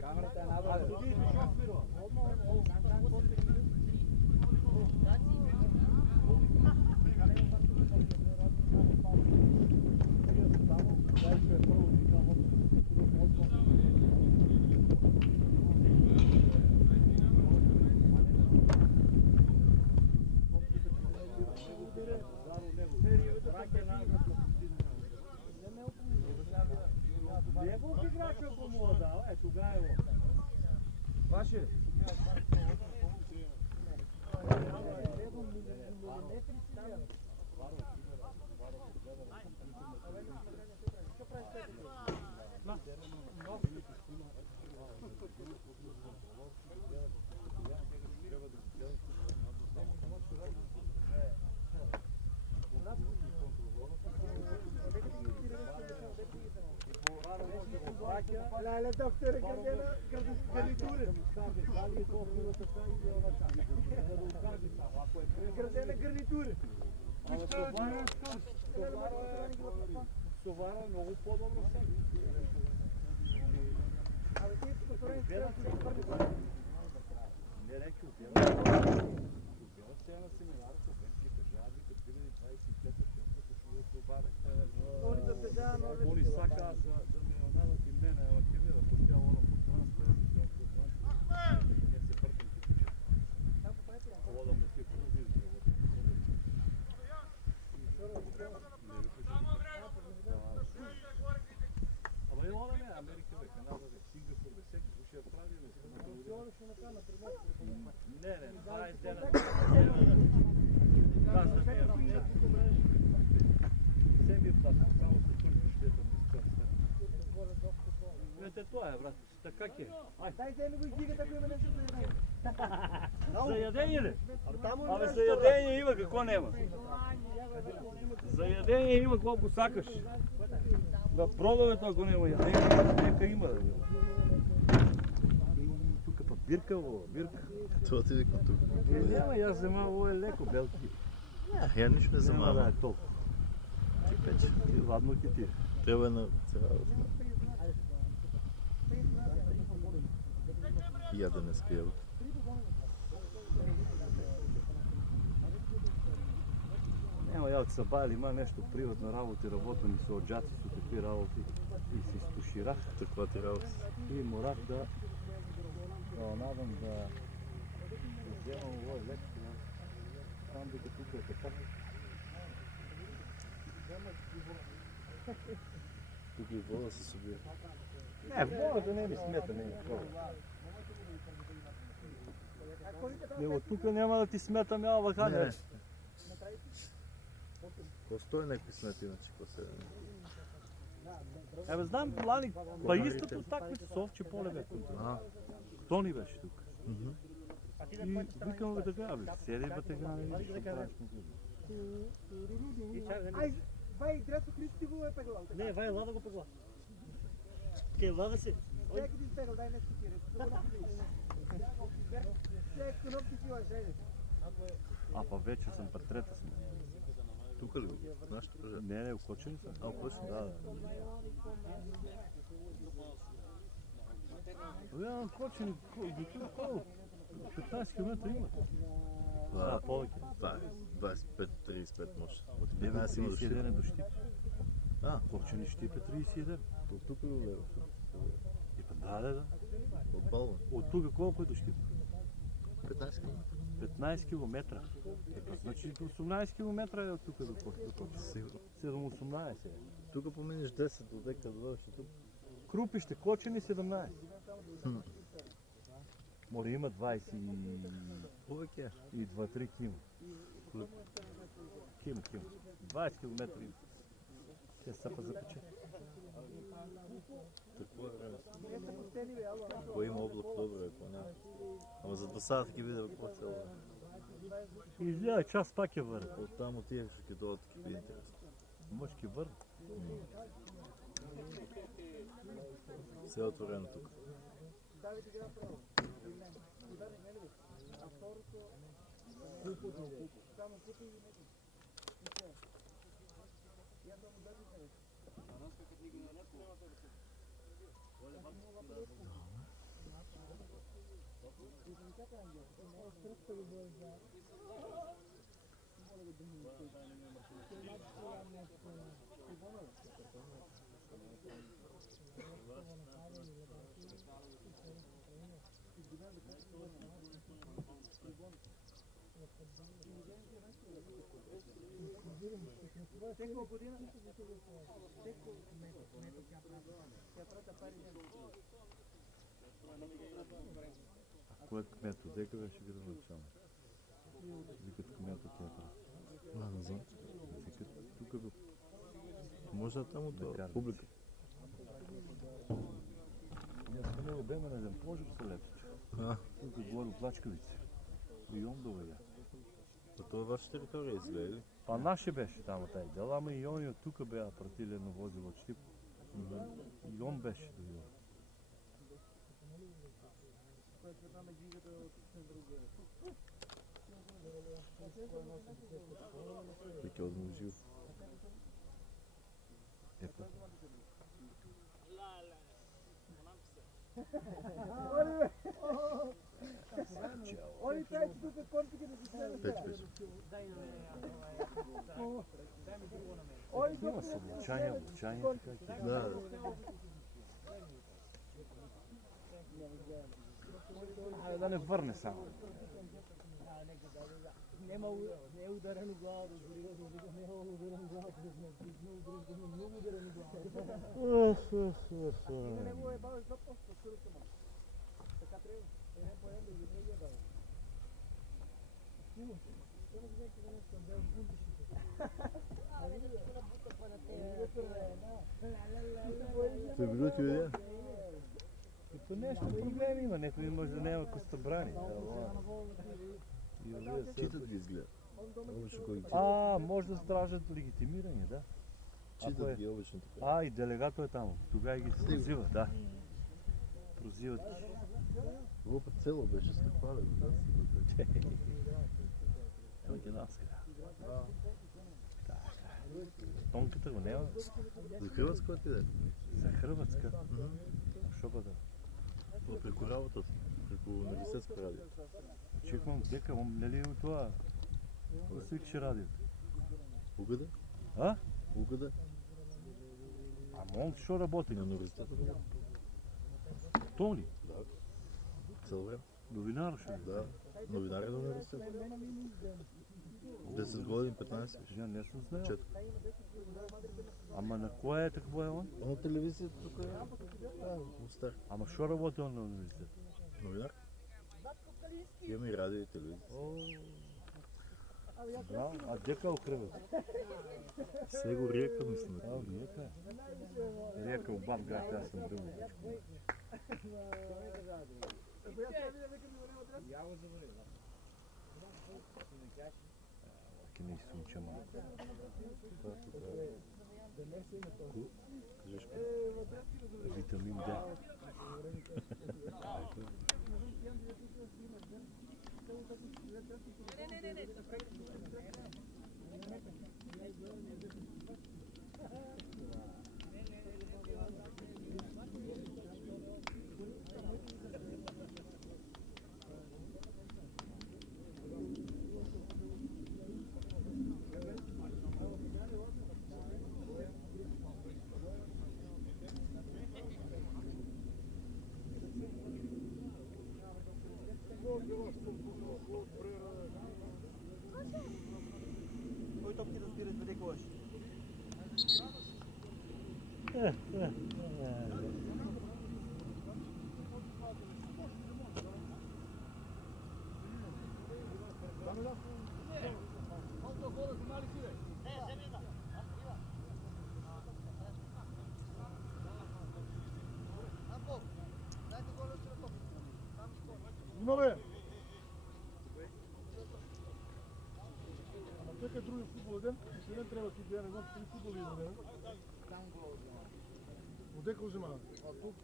Камерата е надолу. Негов играч, ако му дава, тогава е лош. Ваше. Леле, докторе, гарнитури. Градена гарнитури. Совара е много по-добро сега. Абе ти Не рече, отиват сега на семинар, когато кажа, вика 2025 ще отговаря. Они сака за милионарът и мене, ама ти видя, пустя лода пространство, не се бъркам ти кажа. Лода му си крузи издръват. Ама и лода не, Америка бе, Канада бе, Сингапур бе, всеки ще я прави, не се не, 20 дена. Казва ми я пича. Семи платно, само се турки ще там изкърсне. Вете, това е, брат. Така е. Дай вземи го издигат, ако има нещо за ядение. За ядение ли? Абе за ядение има, какво няма? За ядение има, какво посакаш. Да продавето, ако няма ядение, нека има. Тук па бирка, бирка. Това ти викам тук. Няма, аз взема, ovo е леко, белки. Я нищо не Няма да замавам. е толкова. Ладно ти ти. Трябва на цялата сме. Ядене с пиво. Няма я от Сабали, има нещо приватна работа, работа ми са отжати с такви работи и си стуширах. Таква ти работа. И морах да надам да вземам ovo леко. Там дека тук е така. Тук и вода се събира. Не, водата не ми смета, не ми Него тук няма да ти смета мяла ваханя. Какво е някакви смети, иначе какво се... Ебе, знам, Лани, баистата от таквите совче поле бе тук. Кто ни беше тук? И викам бе така, бе, седи бе така, не видиш, що правиш Ай, vai direto pro Cristo e pega lá. Не, vai lá, го пегла. Ке, лада си. Сега ти пega, дай нещо тире. Сега кнопки ти лъжели. А, па вече съм пред трета сме. Тук ли го? Нашата пържа? Не, окочени са. А, окочени? Да. Я окочени, колко? 15 км има. Да, повече. 25-35 може. От 11 11 има до дена Щип. до Щип. Корчени Щип е 31. От тук ли го гледаш? И па да. От Балван? От тук колко е до Щип? 15 км. 15 км. Значи 18 км е от тук до Корчени. Сигурно. 7-18 е. Тук помениш 10 до дека да дойдеш тук. Крупище, Корчени 17. Може има 20 Повече. и 2-3 км. Ким. 20 км има. Те са па запече. Какво е време? Ако има облак, добре, ако няма. Ама за досадата ги видя какво цяло. И изгледа час пак е върна. Оттам отиваш, ще дойдат такива интересни. Може ки върна. Все е отворено тук. Теко година, теко мето тя прата пари не. Кой е кмето? Дека беше градоначалник. Викат кмето театъра. Не знам. Викат тук бе. Може да там от публика. Днес не го беме на ден пожар се леточ. Тук горе Плачковици. И Йондова я. А това е ваша територия изгледа ли? Па наше беше там тази дел, ама и он от тук беа пратилено возило Чип. И он беше дойдел. Веќе одмужил. Епа. Оли taj će tu konfige da se sve. Печ беше. Оли Има се облучание, така. Да. Айде да не върне само. Nema ne udarenu glavu, nema udarenu glavu, mnogo udarenu glavu. Ne moje baš zaposto surutama. Така трябва. Не поеме и не еда. Силно. Това не знае да съм бил бунтишите. Се било ти идея? То нещо проблем има, някой може да няма костобрани. Читат ги изгледа. Обично кой ги чита. А, може да стражат легитимирани, да. Читат ги обично така. И делегато е там. Тогава ги прозиват, да. Прозиват. Лопа цело беше с каква да го Ема ги наска. Тонката го няма. За Хрватска ти да е? За Хрватска. Шо ба да? Преко работата. Преко университетска радио. Чеквам дека, нали от това? Свикше радиото. Угада? А? Угада? Ама он шо работи? На университета да е? Тони? Да. Цяло време. Новинар шо? Да. Новинаря на университета. 10 години, 15 беше. Я не съм знаел. Чето. Ама на кое е такво е он? На телевизията тук е. От стар. Ама шо работи он на университет? Новинар. Имаме и радио и телевизия. Да, а дека укръват? Сега Rijeka мисля. А, Rijeka. Rijeka у баб град, аз съм бил. Ки не изсунча малко. Кажеш Витамин Д. Кой топки да спират бъде кош? Имаме! Ама чакай други футбол ден, ще не трябва тук да я не знам, три футболи да не. Одека взема?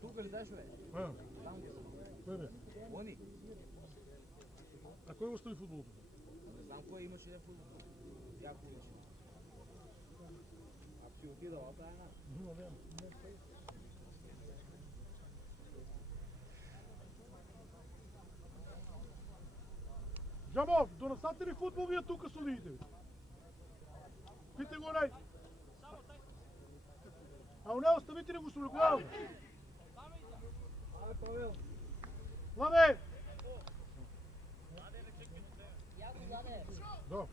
Тук ли даш, бе? А, кой бе? Они. А кой остави футбол тук? Не знам кой имаше да футбол. Яко имаше. Джамал, донесате ли футбол вие тука судиите? Пите го най. А у него оставите ли го суликувал? Ладе! Да.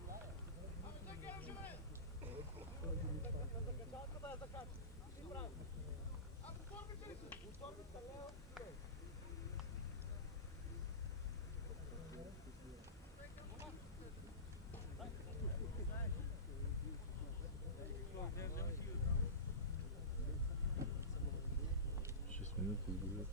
Минути изгубят.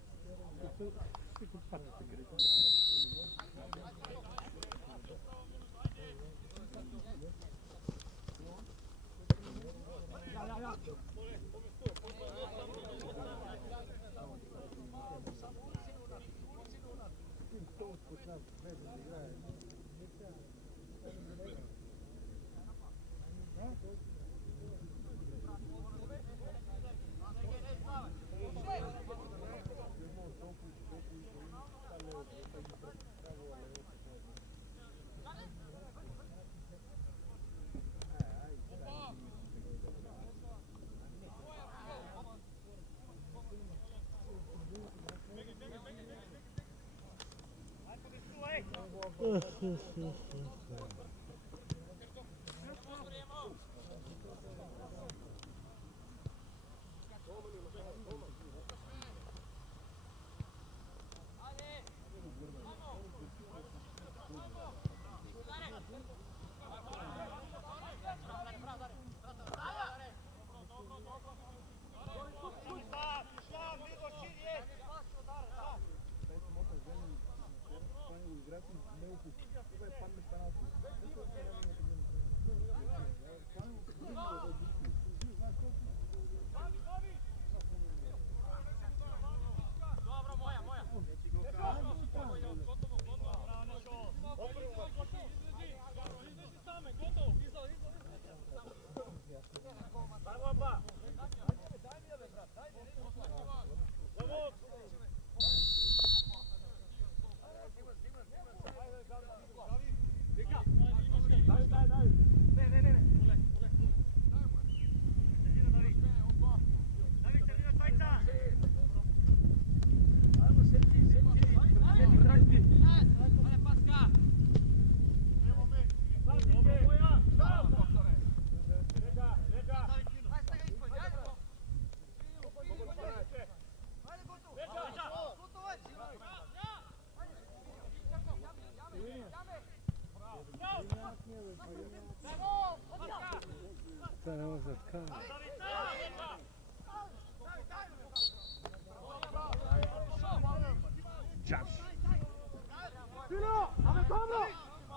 Filo! Ame dobro!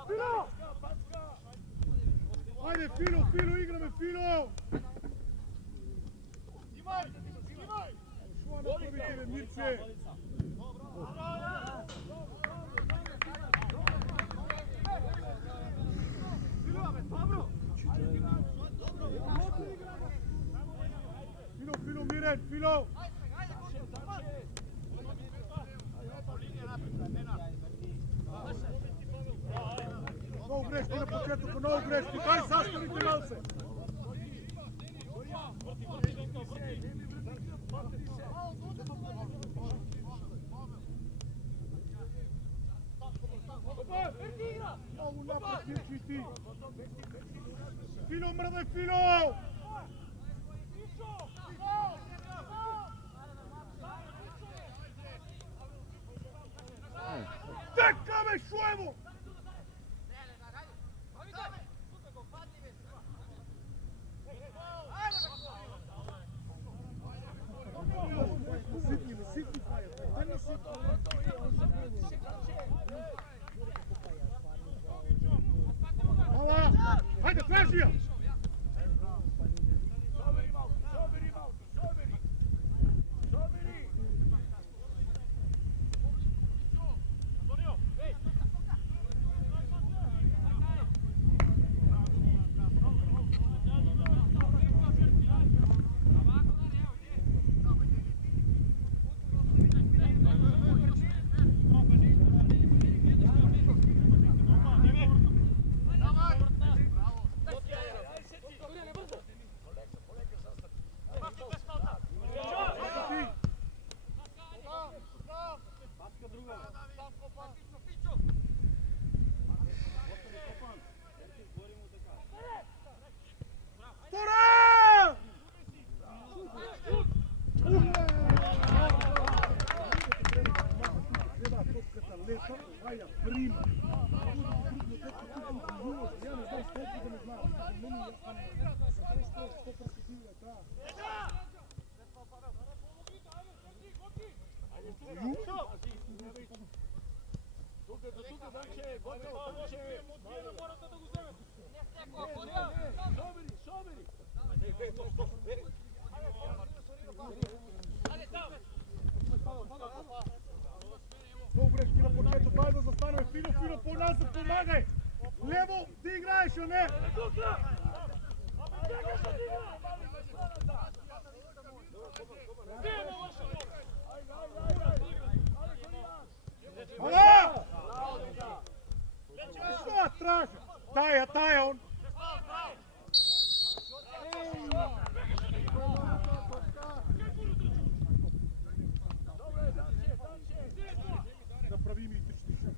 Filo! Ajde, Filo, Filo, igrame, Filo! Što napravite, ve Mirce? Filo, ame dobro! Filo, Filo, Miren, Filo! Много грешки на почетоку, много грешки. Дай sastavite malo se. Много напред тичи ти. Фило, мръдай, Фило! Така бе, Шуево! Hvala! Hajde, traži ja! Много грешки на почето, дай да застанем. Фино, по-назад, помагай! Лево, ти играеш, а не! Ала! Što traži? Taja on! Направи ми тъщиша.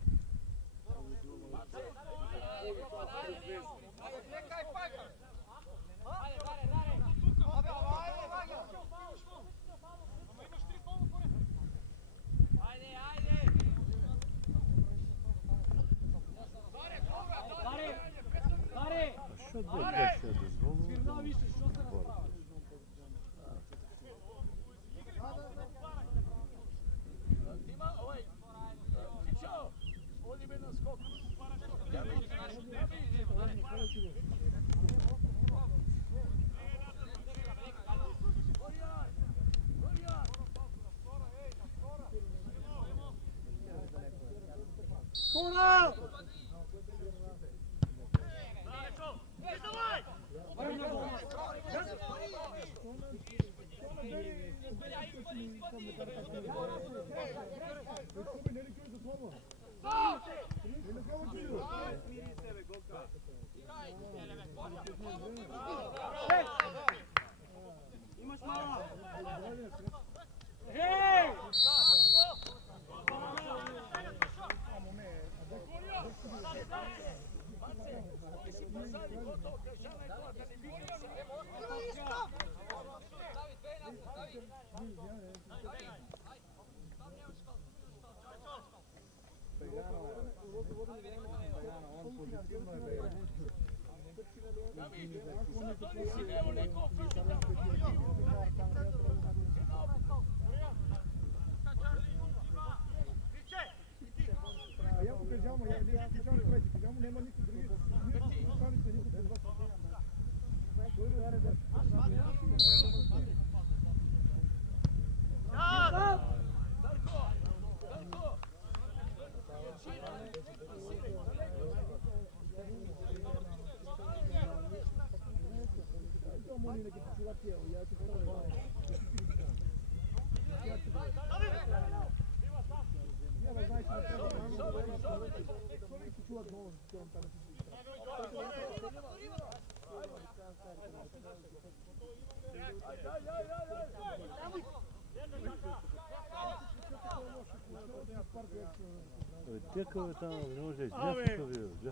Що да се дозволило? Скоро! Текao je tamo, ne može ići, gdje si to bio? Gdje?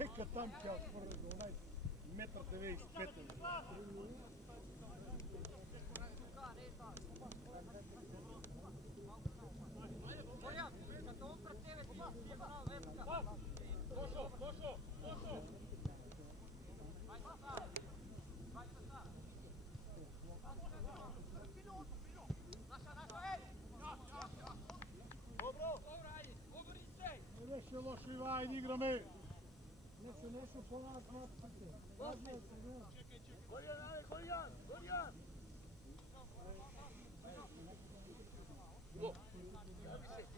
Нека там тя отвърля за онай метър 95. Беше лошо, Ивай, играме! Нещо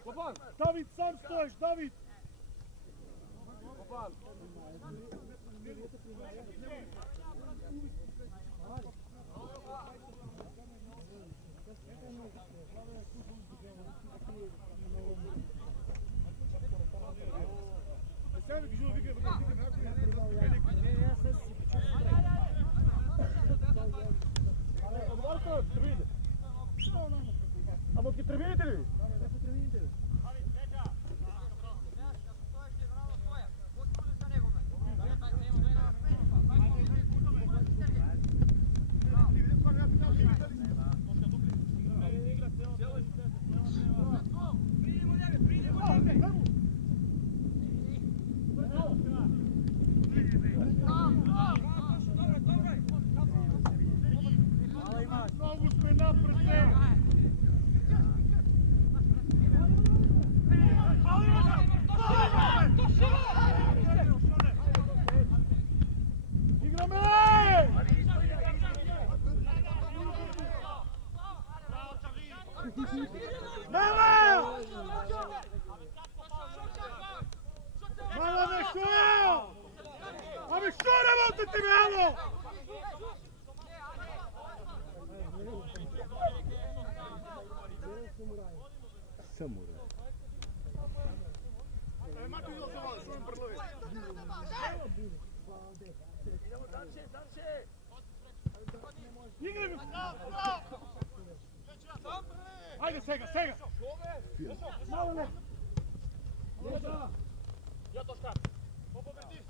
по-назад. Давид, сам стоиш, Давид! Сега ви кажу, викай, Отварко! Пустите ме, ало! Самурай. Мати идол за вас, своим прърлови. Играй, бе! Айде сега, сега! Мало не! Я то шкаф! Победи!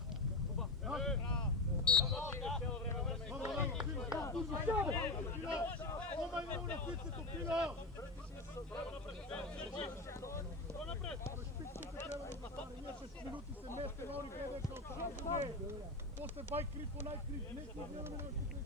Омай му на фицето, Пило! Ние 6 минути се месте, Лори гледа kao сам. После бай крип по най-крип. Нещо гледаме на всички.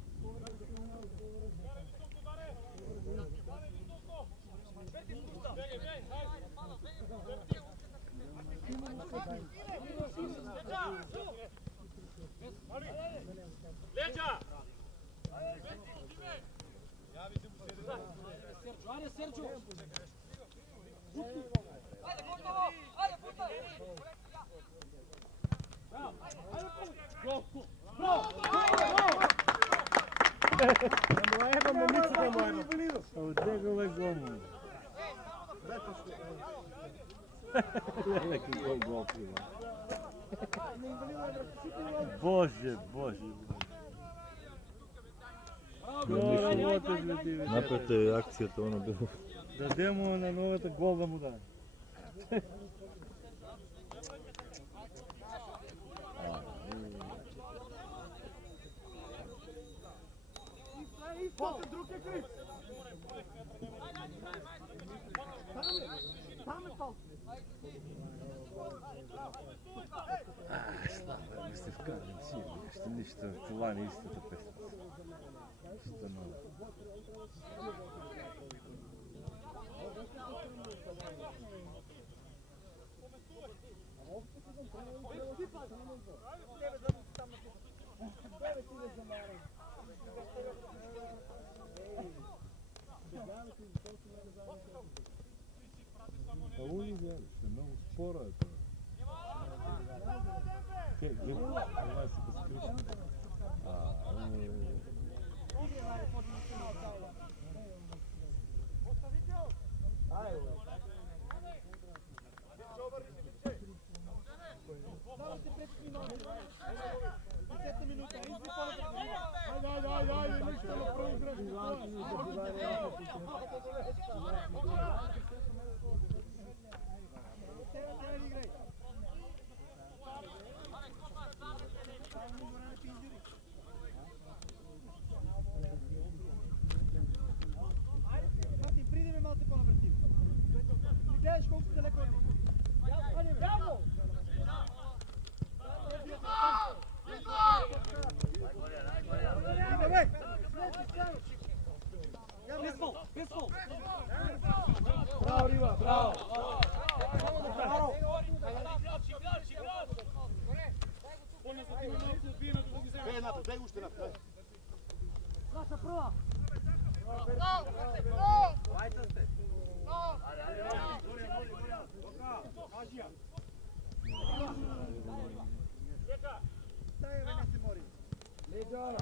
Леđa! Ajde, Serđo! Ajde, gotovo! Ajde, puta! Bravo! Bravo! Evo momicima mojima. Gdje ga ovaj gomu? Veliki gol ima. Bože, Bože. Напред е акцията, ono bilo. Дадемо на новата гол да му даде. После друг е крип. Там е пал. Слава, ми се вкарам си. Ще нищо, това не е истата песен. Ще много. А он не знает, что много спора это. Где? Давай се поскрипим. Bravo, Riva, bravo! Бе, напред, бе, още напред. Наша прва! Лайта сте! Ажия! Дай, не се мори! Леđa!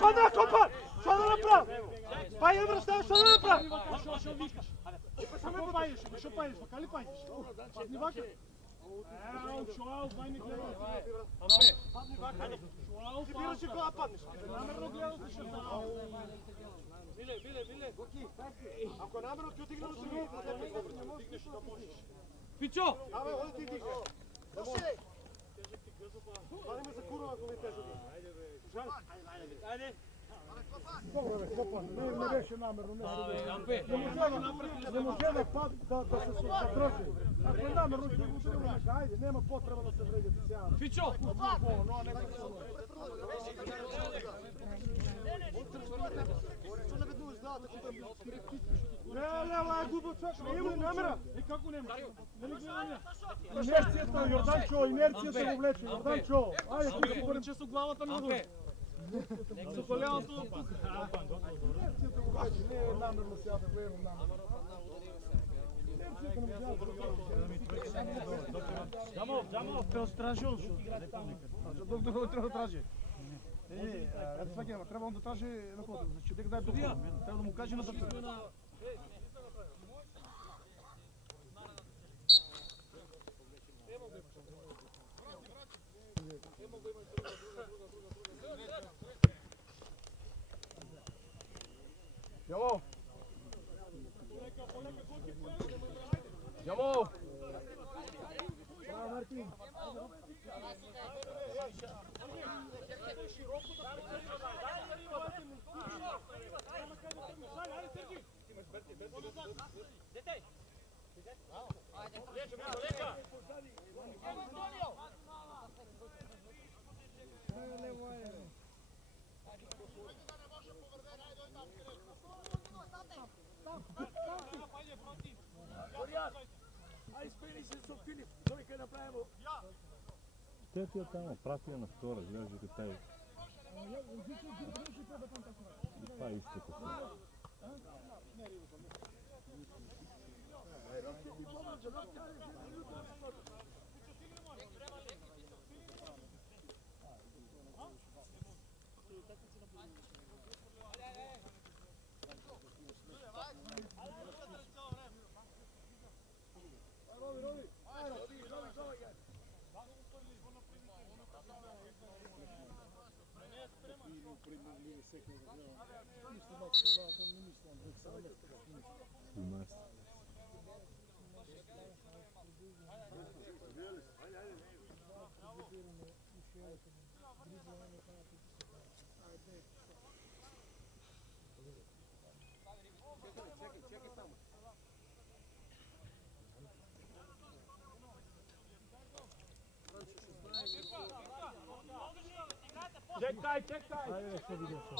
Па да, Компан! Що да направ? Па я връщам, що да направ? Що вискаш? Що ме паиш? Що паиш? Кали паиш? Падни вака? Шоал, вайни гледа. Падни вака. Ти бираш и кога паднеш? Намерно гледал ти ще знам. Биле. Ако намерно ти отигнал се види, да те прекобриш. Дигнеш да можеш. Пичо! Абе, ходи ти дигнеш. Доше! Пади ме за курва, ако ми тежо. Айде. Добре, бе, Копан, не беше намерно, не може да се задръжи. Ако е намерно, ще го ударим. Айде, няма потреба да се вредите сега. Пичо! Лела, губа чак, не има намера. И како нема? Инерцията, Йорданчо, инерцията го влече. Йорданчо, айде, ти си бъдем често главата на въздух. Sa колелото тук. Не е намерно сега да гледам намерно. Джамов, те остражил, доктор трябва да траже. Трябва он да траже на кода, значи дека дай доктор. Трябва да му каже на доктор. Джамов! Джамов! Мартин! Те си тamo, pratio na skoro, gledaš da taj... Pa isto tako. Čekaj, čekaj! Ajde, što vidio sam.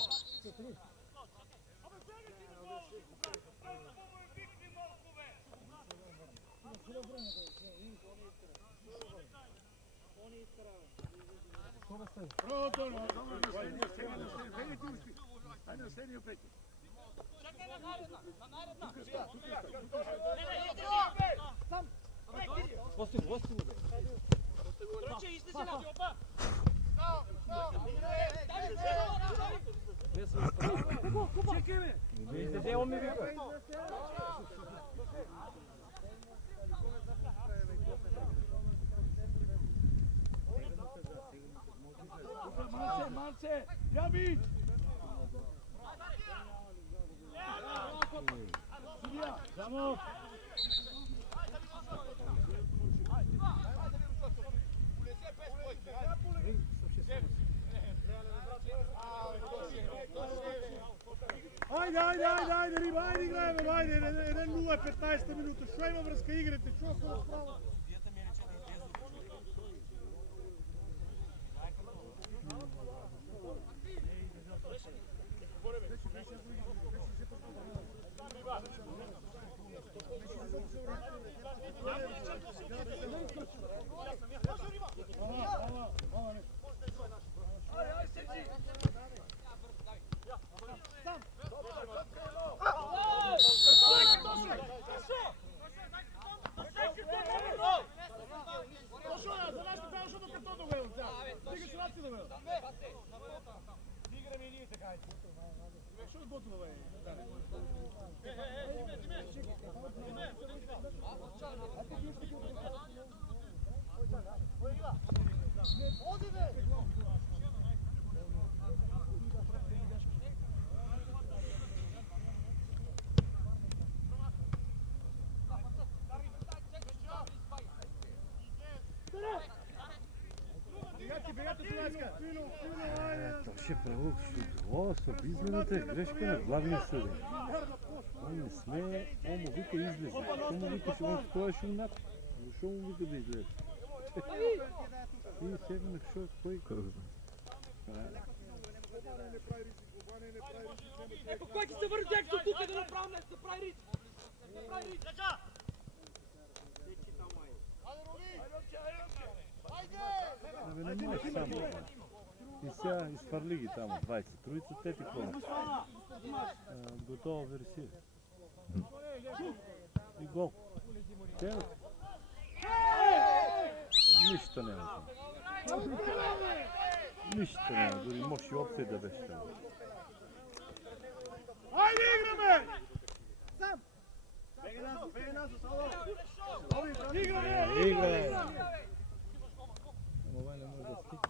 Pronto, no, ajde na srednju peću. Čekaj na naredna, na naredna. Sam! Ostavu. Treće, isti se na opa! Čekaj me! Gdje on mi vika? Marce! Javić! Sudija! Samo! Ajde, riba, ajde gledamo, ajde, 1-0, 15 minuta, što ima vrska igrate, što se vas pravo? Ще правил шут. Измената е грешка на главния съден. Он не смее, он му вика излезе. Що му викаш, това е шумнак? Защо му вика да излезе? И сегнах шот, кой? Ето, кой ти се върви декто тук да направим нещо, да прави рич! Да прави рич! Абе, не можеш само. И сега изфърли ги там, 20. Троица, те ти хора. Готово версия. И гол. Те, нищо няма. Нищо няма, дори може и опция да беше там. Ajde, igrame! Играй! Ова не може да стигне.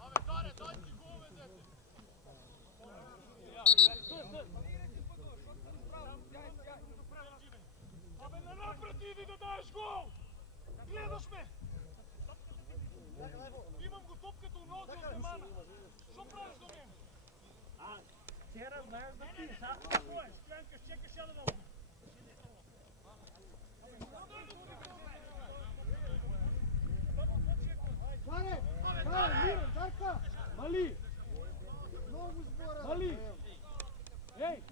Абе, не напреди да дадеш гол! Гледаш ме! Имам го топката у нози от Емана. Що правиш до мен? Вчера знаеш да пиеш, а? Какво е? Стоянка, чекаш я да дам. Харе! Харе, Миран, Дарка! Мали! Много сбора! Мали! Ей!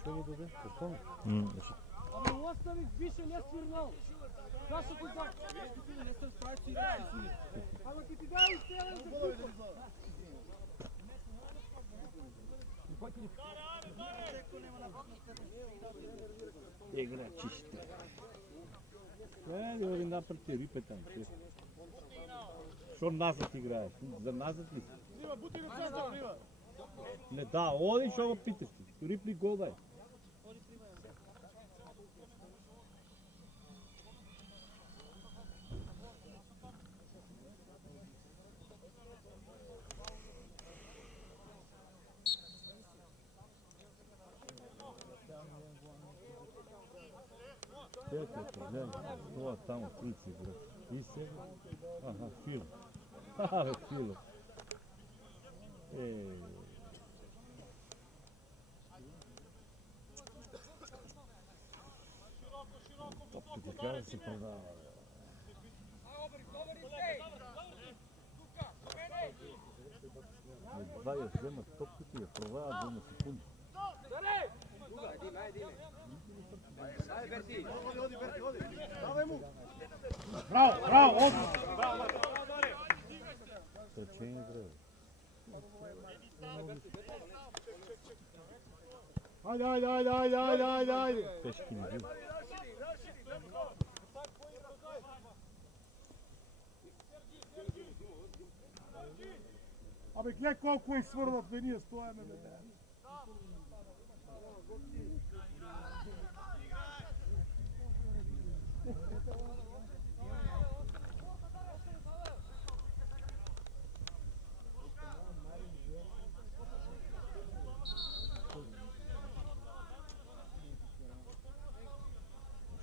Що го даде? Какво? Абе, оставих, više не свирнал! Защо ти дай? Не съм справил си речи. Ама ти дай изцелен за купа! Игра чисти. Да ви напред ти рипе там. Що назад играеш? За назад ли си? Рива, бути го център, Рива. Не, да, оди, що го питаш ти? Рипли гол дай. Това там отрици, брат. И сега? Аха, Фило. Абе, Фило. Топките трябва да се продава. Едва я вземат топките и я продават за на секунда. Браво, браво, оди! Течение трябва. Ajde! Тежки не бил. Абе, гледай колко е свърват, бе, ние стояме, бе.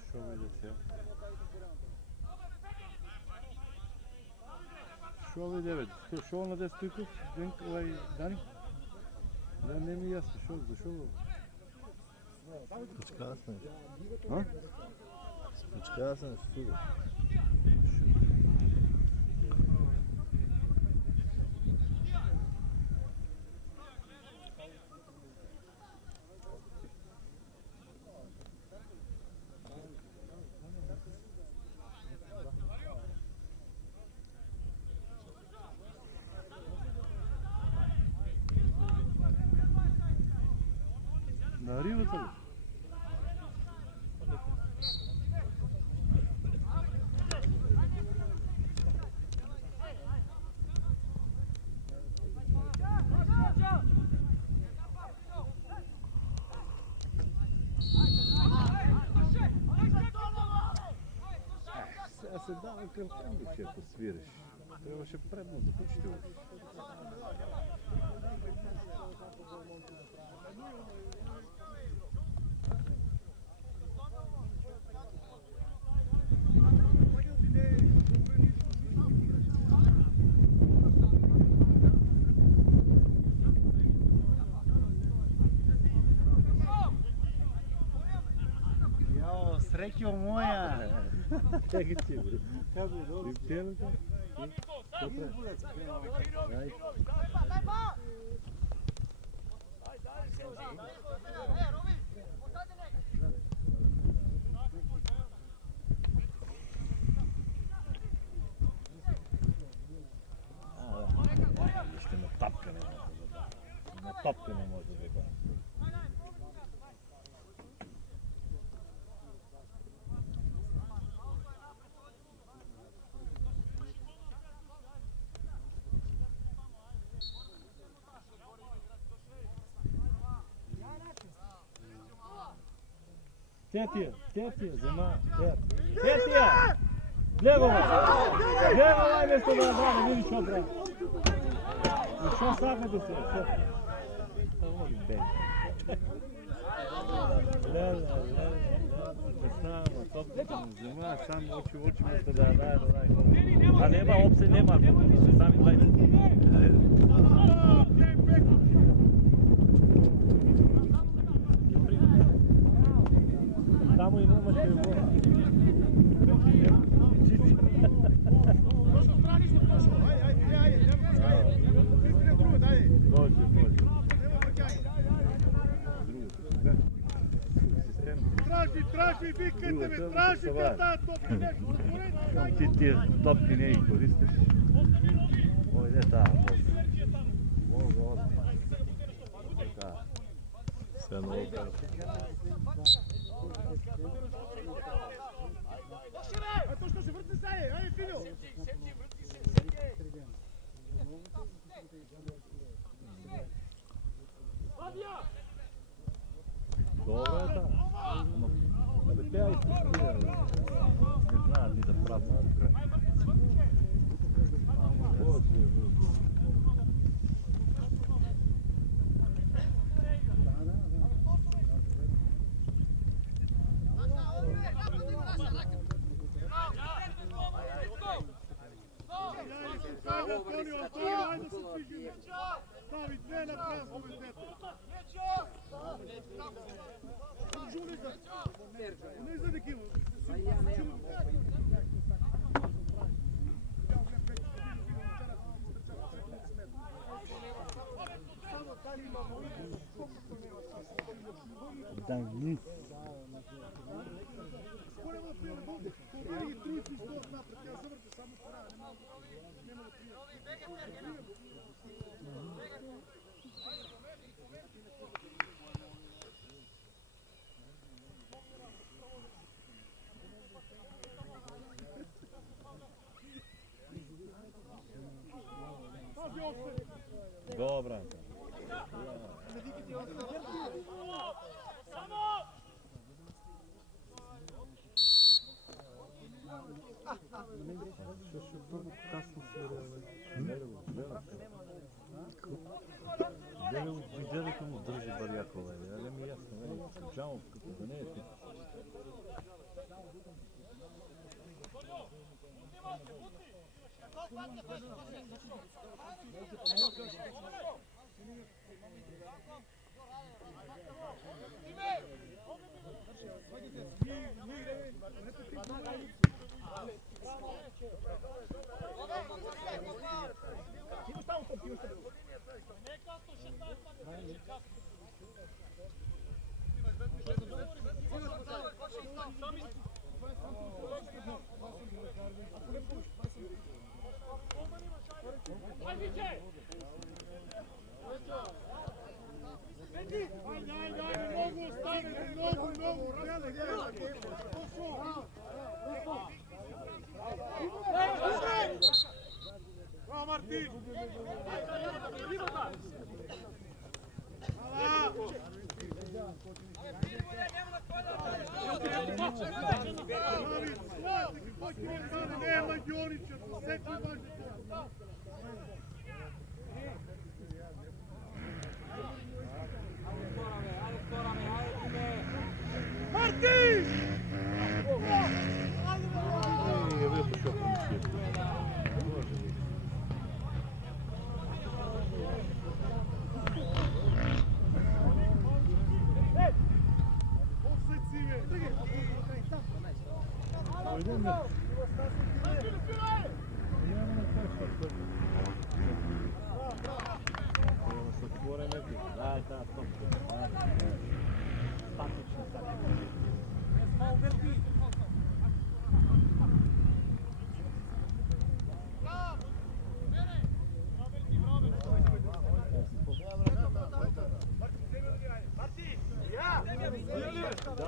Що видя сега? Що видя, бе? Що на 10 стойков? Дани? Да, не ми ясно. Защо? Спочка съм. А? Спочка съм в студио. На ривата ли? Сега се дава картон, бе, ако свириш. Трябваше предно да почти. Срекио моя! Как ти, бе? Как бе, добре? Липтената? Ще ме тапа. Топка не може да го. Тетия, зима, Тетия! Гледай нещо да направи, видиш що прави. И що сака да се? Лела. Само, топката не взима, само очи мисля да дай. А нема опция, нема, сами гледайте. Само и нямаше его. Тражи, викайте ме, тражи тази топка. Ти тия топки не ги користиш. Ой, не тая. Сега много карта. Ето що се върти сега, ай, Филио! Добре, да. Абе, тя изпустила. Не знаят ни да правят на край. Антонио, айде да се движим. Дави, две напред, моментето. Не за такива. Данни. Добре. Гледайте му държи Барякова, не ми ясно, Чамов като да не е тук. Bravo Martin! Nema Jonića, sekli baš. Martin!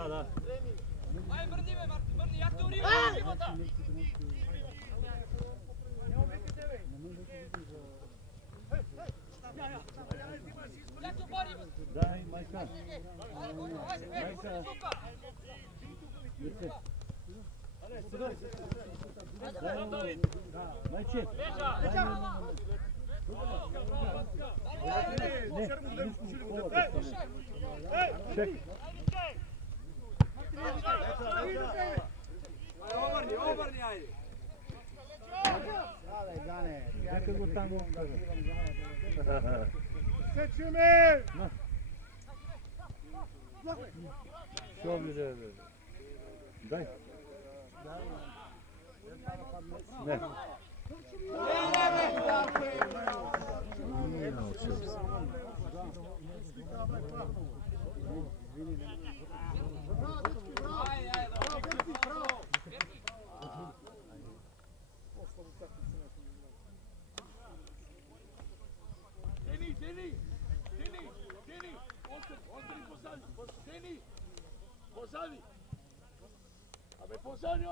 Da. Aj, vrni me, Martin, vrni, ja te urijem života! Ja te borim! Daj, Majka. Ajde, super! Majče. Čekaj. Obrni, ajde. Neka go tamo ostavi. Seči me! Što bi da... Daj. Ne. Nije naučio se. Deni, ostani pozadi, pozadi. A me pozadi,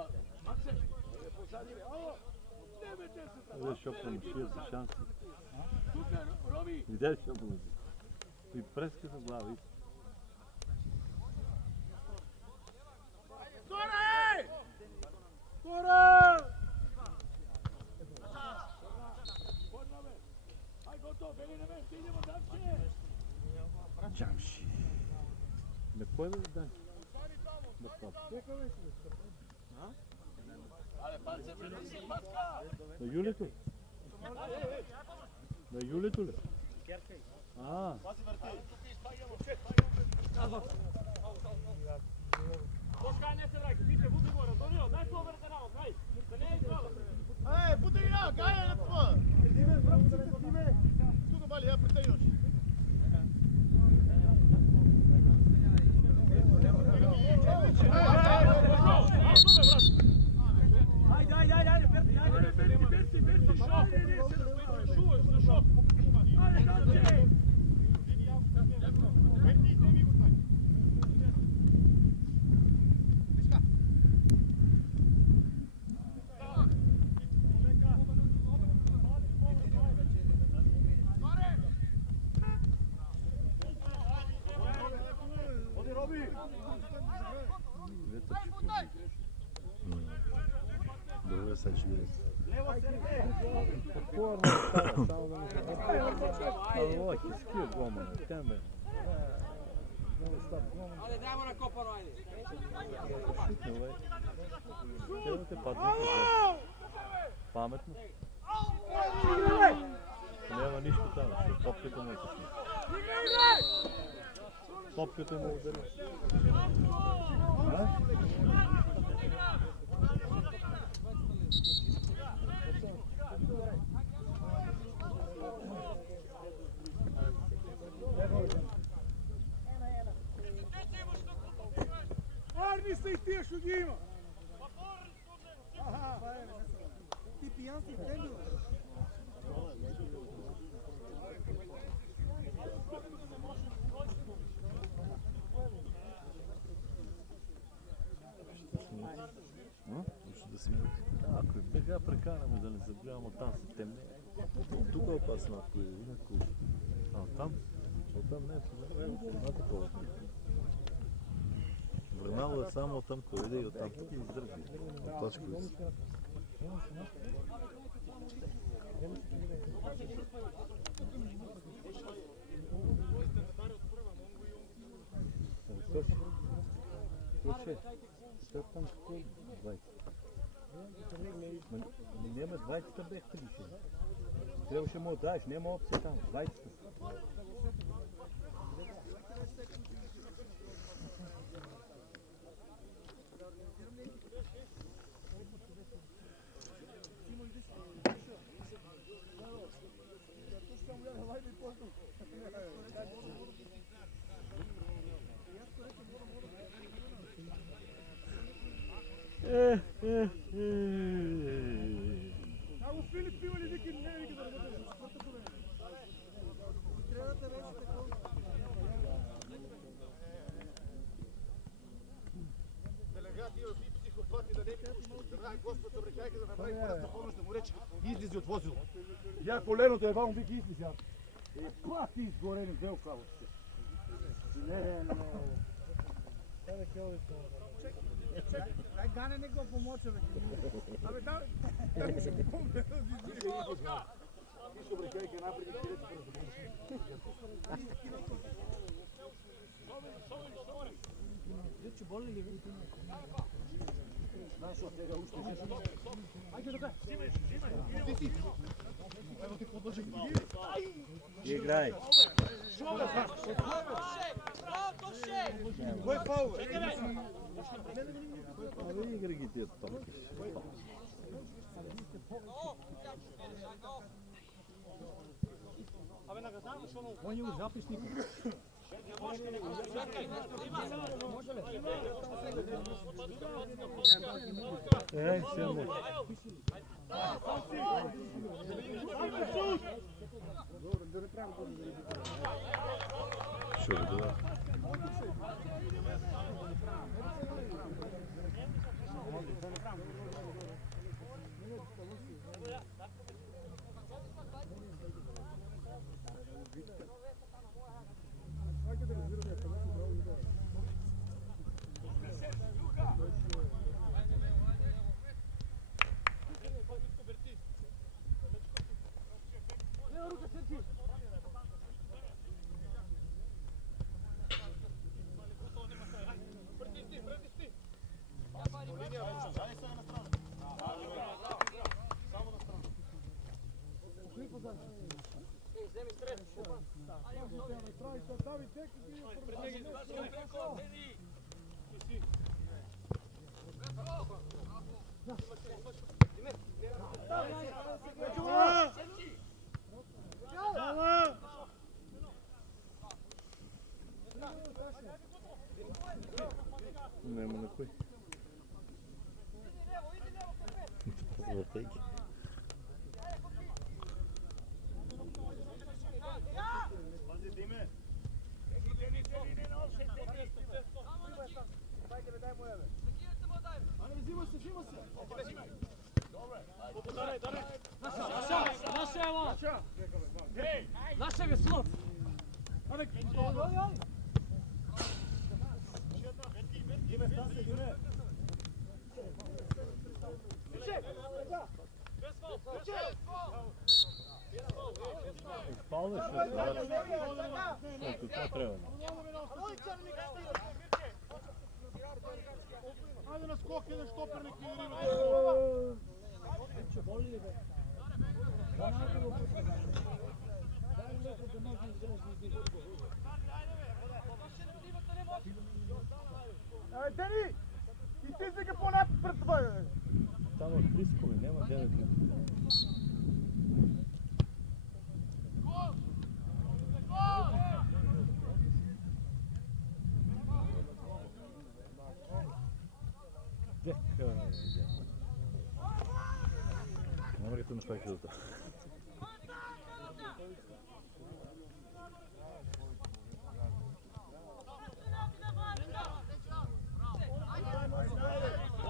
Mace, me pozadi, ovo, ne me deset. Gdje še promišljati za šanse? Tukaj, Robi. Gdje še promišljati? I preske za glavi. Skore! Skore! Podnove. Aj gotovo, beli na mene, idemo dalje. Džamši. Ne pojede da dan? Da pa. Ale palce prinesi, patka! Da Julitu? Da Julitu li? A. Koškaj, ne se vragi, piše, budi gora, donio, daj to vrte namo, kaj? Da ne je zvala. Ej, budi ja, kaj je lepo? Dime, pravcite, dime. Tuga bali, ja pritaj još. Ajde, Berti, šo. Ajde, dalje. Dobro sad ću vidjeti. Forma stava, samo da mi se... Ali ovo je skio gomana, teme. Ajde, dajmo na kopano, ajde. Šutne ovaj. Evo te padne. Pametno. Nema ništa tamo, što topkete ne počne. Topkete ne udari. Arni se i tiješ od njima! Ti pijan si trendu? Hoću da smijeti. Ako je bega prekaramo da ne zabrijamo, tam se temne. Тук е опасно, ако е инако. А, там? Оттам не е на такова. Върнало е само оттам, кой иде и оттам пък издържи. Оттачко се. Слушай, що там стоит 20? Няма 20 там бяхте лишени. Трябваше му даш, няма опция там, 20. Ама Филип пива ли вики, не вики да работи. Трябва да беше такова. reći, izlizi od vozila. Ja koleното je vam bih izlizio. Pa ti izgoreni devkavo se. Ne. Čekaj, daj Gane neko pomoću već. Ave da mi se pomne. Išo bre kajke naprijed ti reći brzo. Ljuči boli li vi? Znaš od tega uštiš. Ajde do kraja. Evo ti podloži. Igraj. Ko je faul? Ali igra ги тия топки. On je u zapisniku. Ej, sjemo. Що буде? Нема на кой. Златейки. Naša je slot. Spavljaš još, što tu treba? Ajde na skok, jedan štoper neki riva. Ljuči boli li ve? Daj neko da može izreći. Deni! I ti se ga ponapred tvoje! Tamo bliskovi, nema 9 minuta. Не мога да ме спаки за това.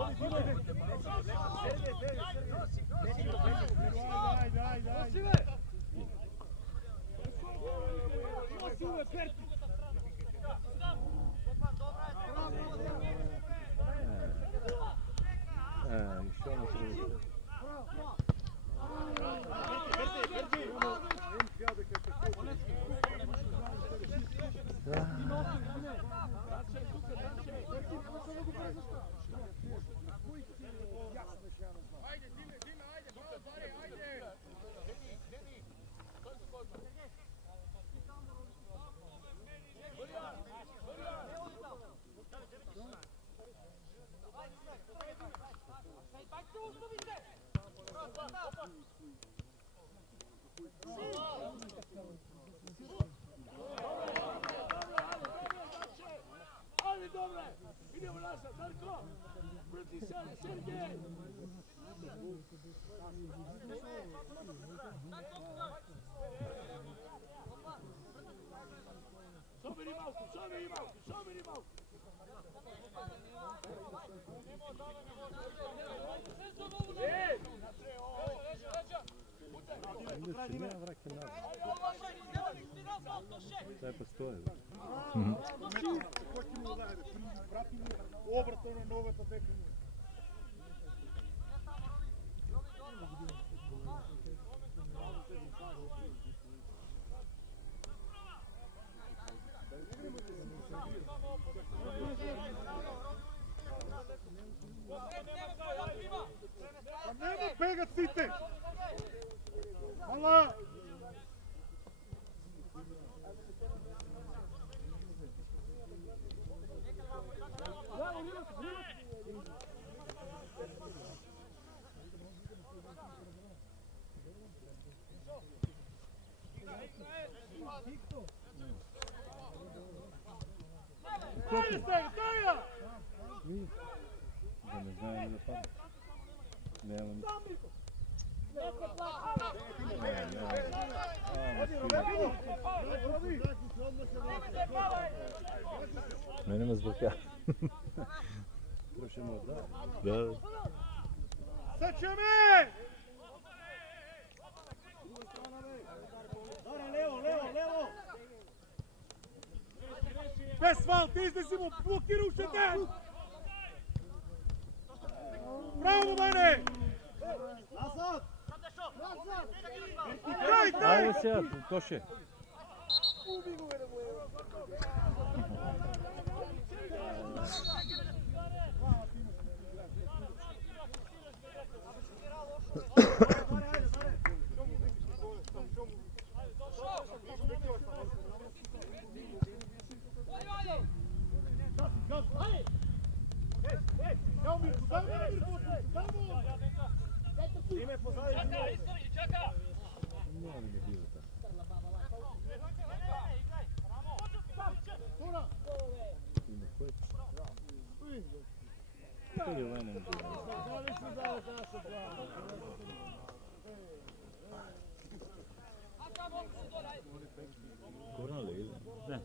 Еще на следующий. Ali dobre, idemo naša, Darko! Vrti se, Sergej! Soberi malku, soberi malku, soberi malku! Ej! Idući nema vrake nazad. Taj postoje. Обрата на новата дека. Нема бегат сите! Ала! Да не знаем да падне. Нямам. Мене ме сбърка. Троши му да. Да. Сечеме! Без фаул, ти излези му, блокира ушите! Браво, Мане! Назад! Дай, дай! Айде сега, Тоше. Няма да ги бива така. Има което. Къде Ленин? Корна ли или? Не.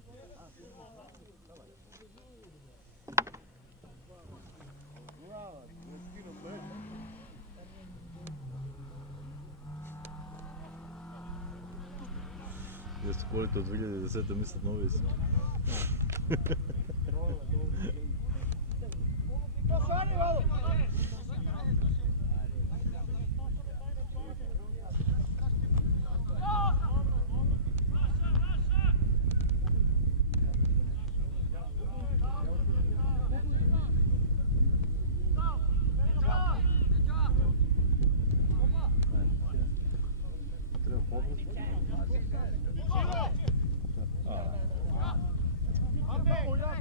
Если колите от 2010 мислят нови си. Трябва по-бързо.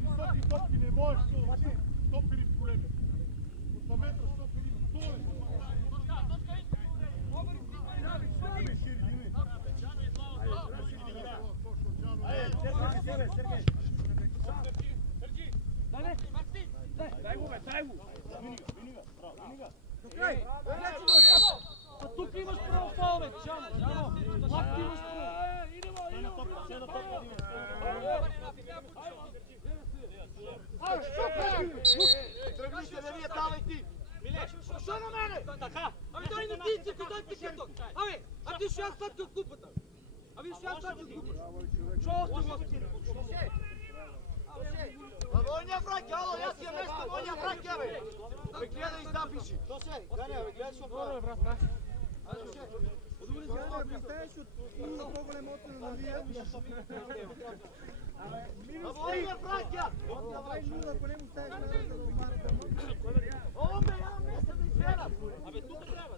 Високи топки не можеш, стопери с големи. 8 метра стопери, дай му, бе, дай му! Тук имаш право фаул, бе, Жано! Пак ти имаш право! Тръгнете, не вие давай ти! Миле, що на мене? Така! Ами дай на ти, дай ти тук! Ами, а ти ще аз стати от купата! Ами ще аз стати от купата! Що още гости? Воня враки, ало, јас ја место, воня враки, бе! Ме гледа и запиши! То се, Ганя, бе, гледаш што прави? Добре, брат, Odgovori se Ганя, приставяш от много по-голем отпил на вие. Воня враки! Давай нула, ако не му ставиш на да отмарата. Оме, ја место да изгледам! Абе, тук трябва!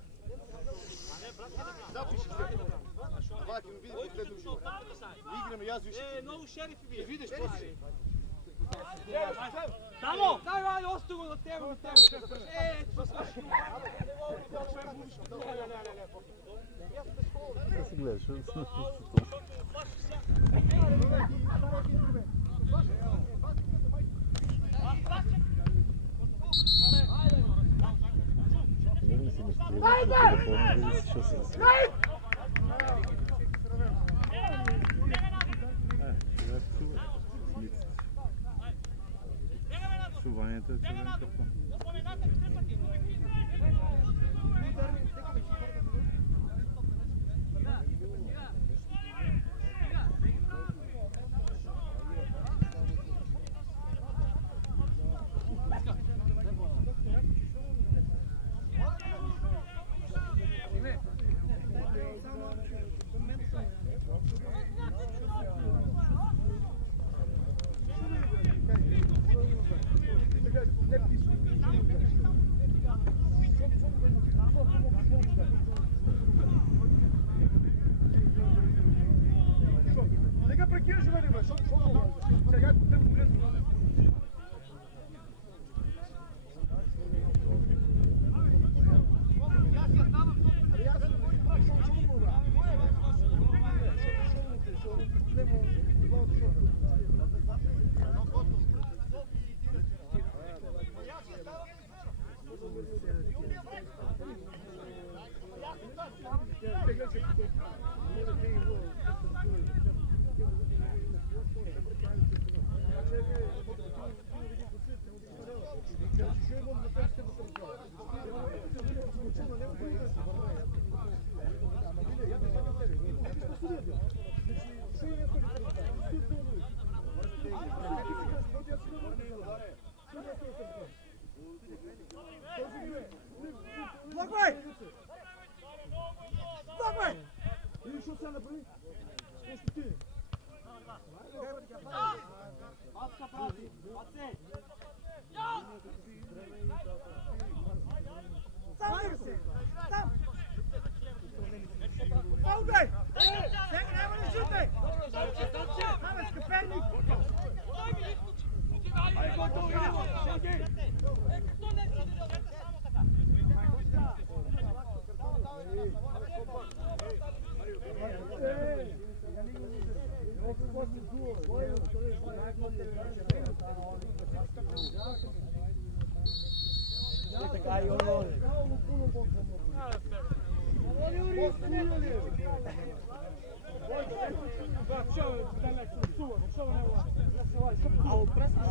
Запиши се! Ваки ми види последно живо. Играме, јас виж. Много шерифи бие. Видиш, после. Тамо! Дай, остави го на тебе, на тебе. Да си гледаш. Винаги си ме стрелят на телефона, види си, що се разсъва. Сега чуването е целен капан. паркираш мене, бе, що сега те му влезе. Благой! Благой! Или що це направи? Що ти? Пацка прави, пацей! Сам вирси! Сам! Паудай! Сега няма да шутай! Абе, скъпенник! Ай, готово, идемо! Сергей! Така и ono.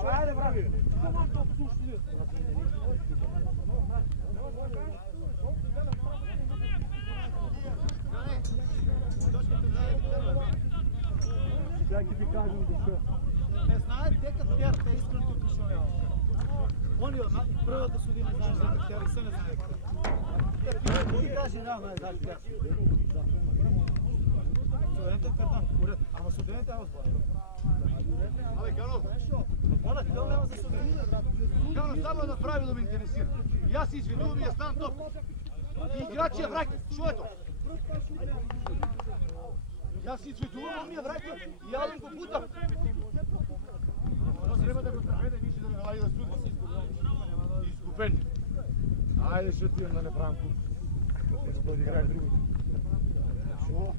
Ajde, bravi! Сега ќе ти кажам защо. Не знаят те кафтерата е искреното кашовяло. Они от првата судина знаеш за кафтера и се не знае кафтера. Ти кажи рано е дали кафтера. Студентът е картан, поред. Ама студентът е възбора. Абе, Гано! Она ти няма за студентът. Гано, само едно правило ме интересира. И аз се извинувам и я ставам топ. И играчия враг. Що е то? И аз се извинувам, ми е враг. И аз го бутам. Но трябва да го преведе, виж да ме налади да суди. Изкупен. Айде, ще отивам да не правим куп. Ще да играе другото. Шо?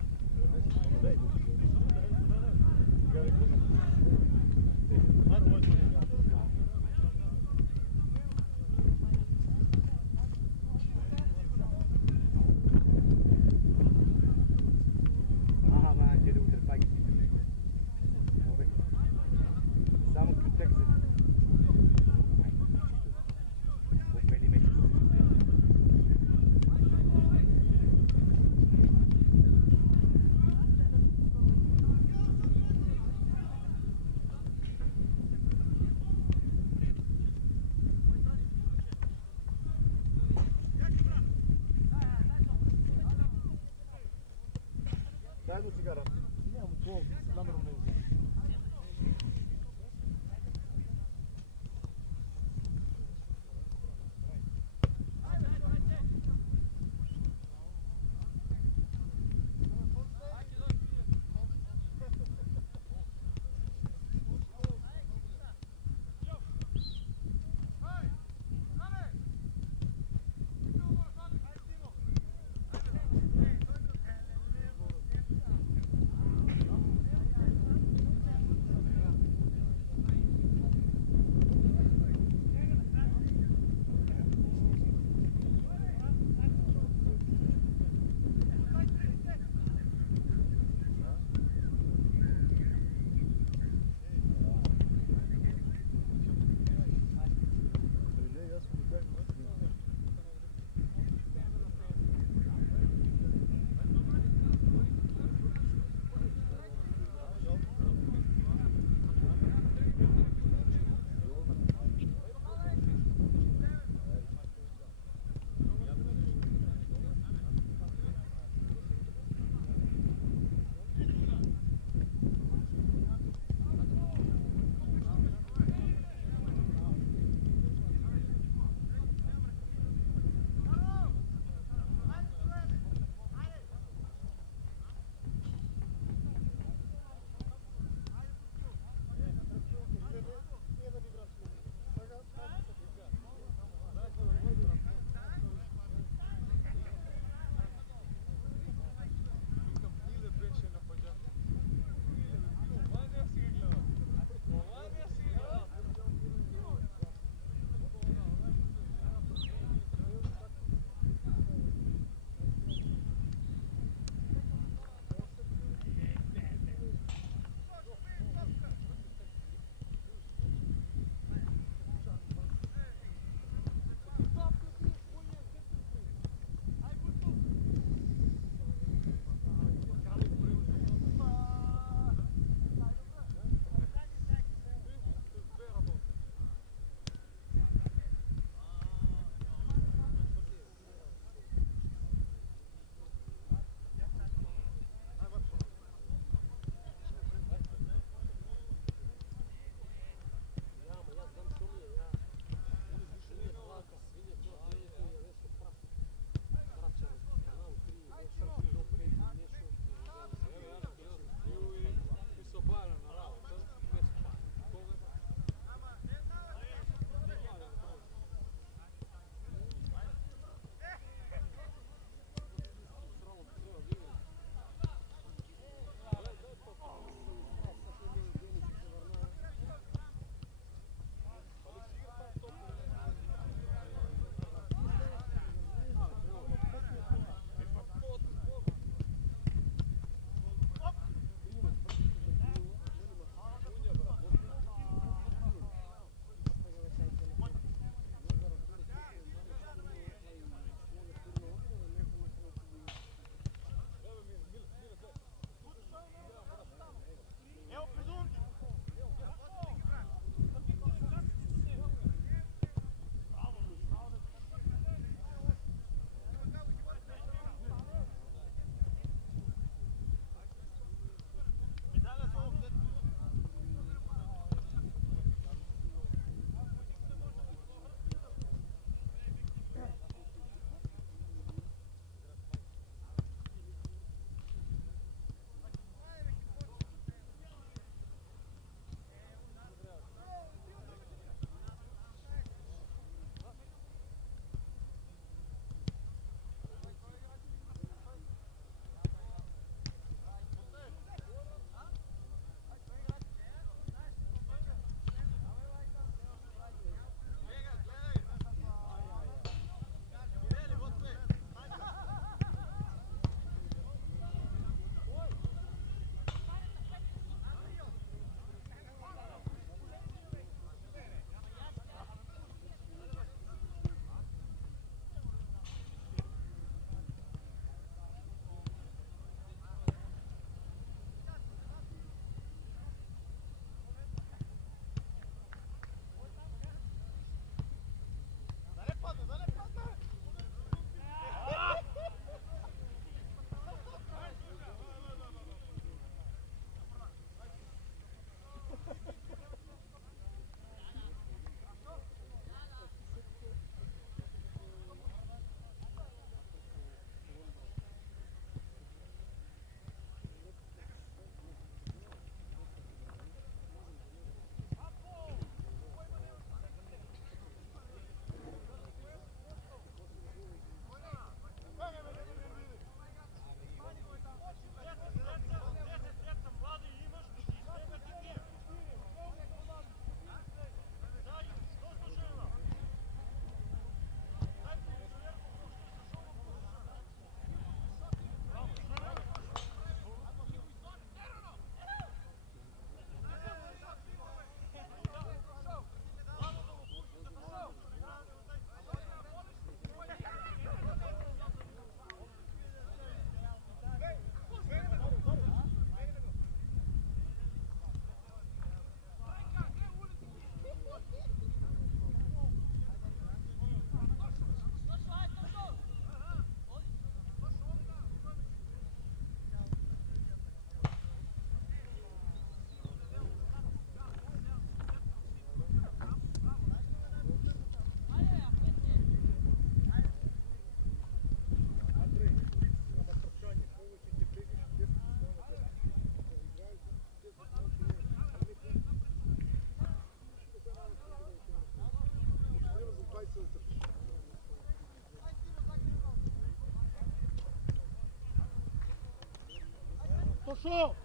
Тошо!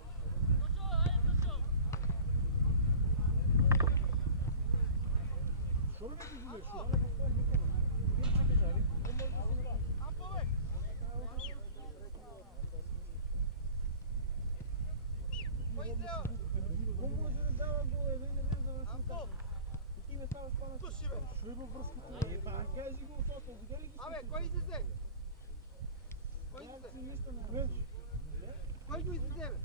Що ви не живеш? Абе, кой излезе? Кой излезе? Кой го излезе, бе?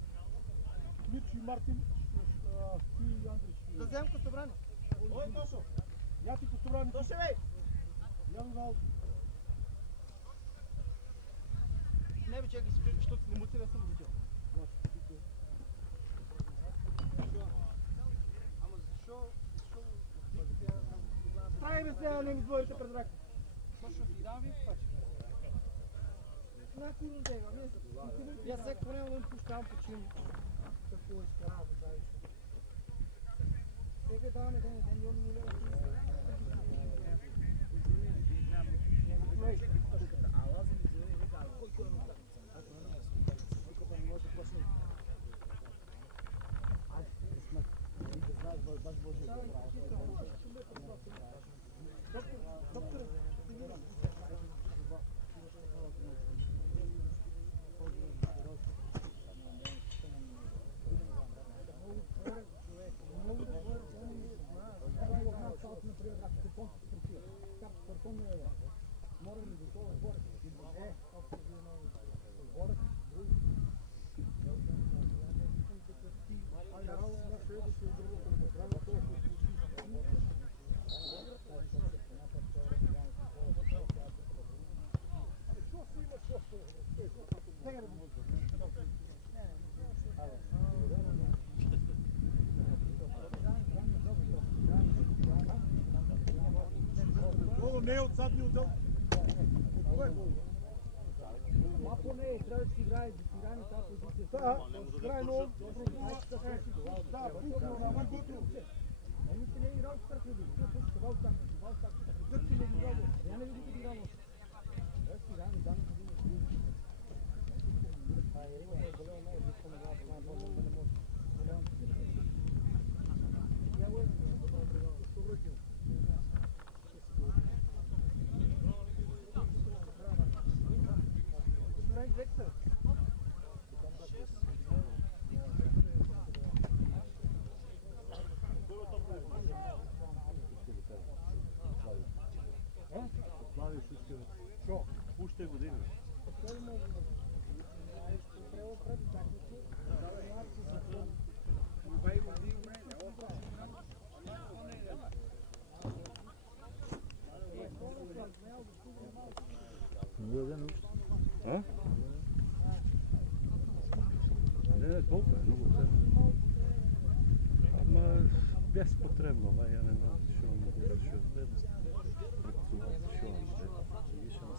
Мирчо и Мартин, ти и Андрич. Да вземем Костобрани. Ой, Тошо! Я ти Костобрани. Тоше, бе! Я ми мал. Не, бе, чакай, защото не му тебе съм видял. Ама защо? Стай, бе, сега не ми говорите пред рака. Точно ти дам ви пачка. На курно тега, не съм. Я сега поне да ми пускам почим. Какво изкарава, знаеш. Сега даваме да не дам ми лева. Голо не е от задния отдел. Ако не е, трябва да си играе, да си играе на тази позиция. Крайно да, пукно на мъгото. Ами ти не е играл с търкли, това от така. Зърци не ги дало. Я не види да играл. Да си играе, да не види. Слави всички. Що? Пуште го дигна. А? Не, толкова е много. Ама безпотребно, я не знам защо не го защо. Защо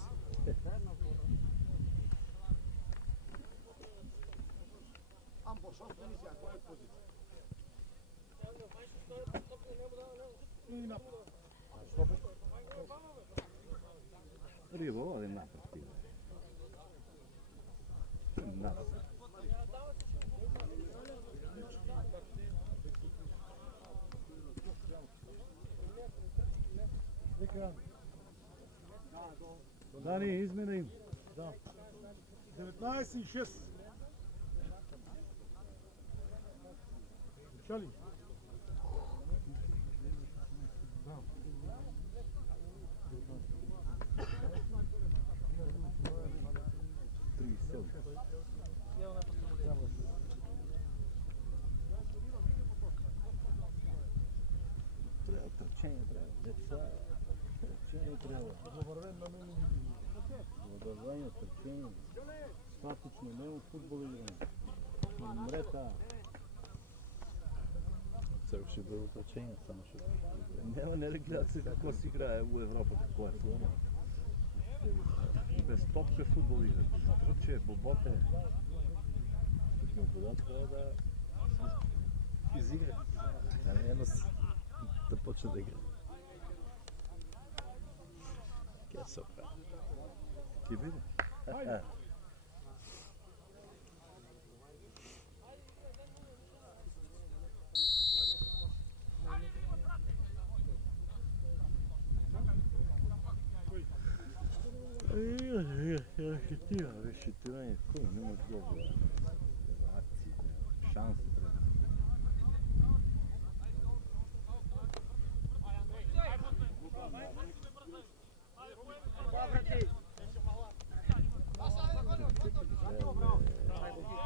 Риба, оди напред ти. Напред. Дани, измена им. 19-6. Чали. Трябва търчение, трябва деца. Търчение трябва. Владавание, търчение. Статично, не от футбол игране. Мрета. Църк ще бъде отречение, само ще... Няма не гледат се какво си играе в Европа, какво е футбол. Без топка футбол играт. Тръче, боботе. Вода трябва да изигра. А не да почне да игра. Тя се оправя. Ти види? Šutira, već šutiranje, ko nema dobro. Akcije, šanse treba.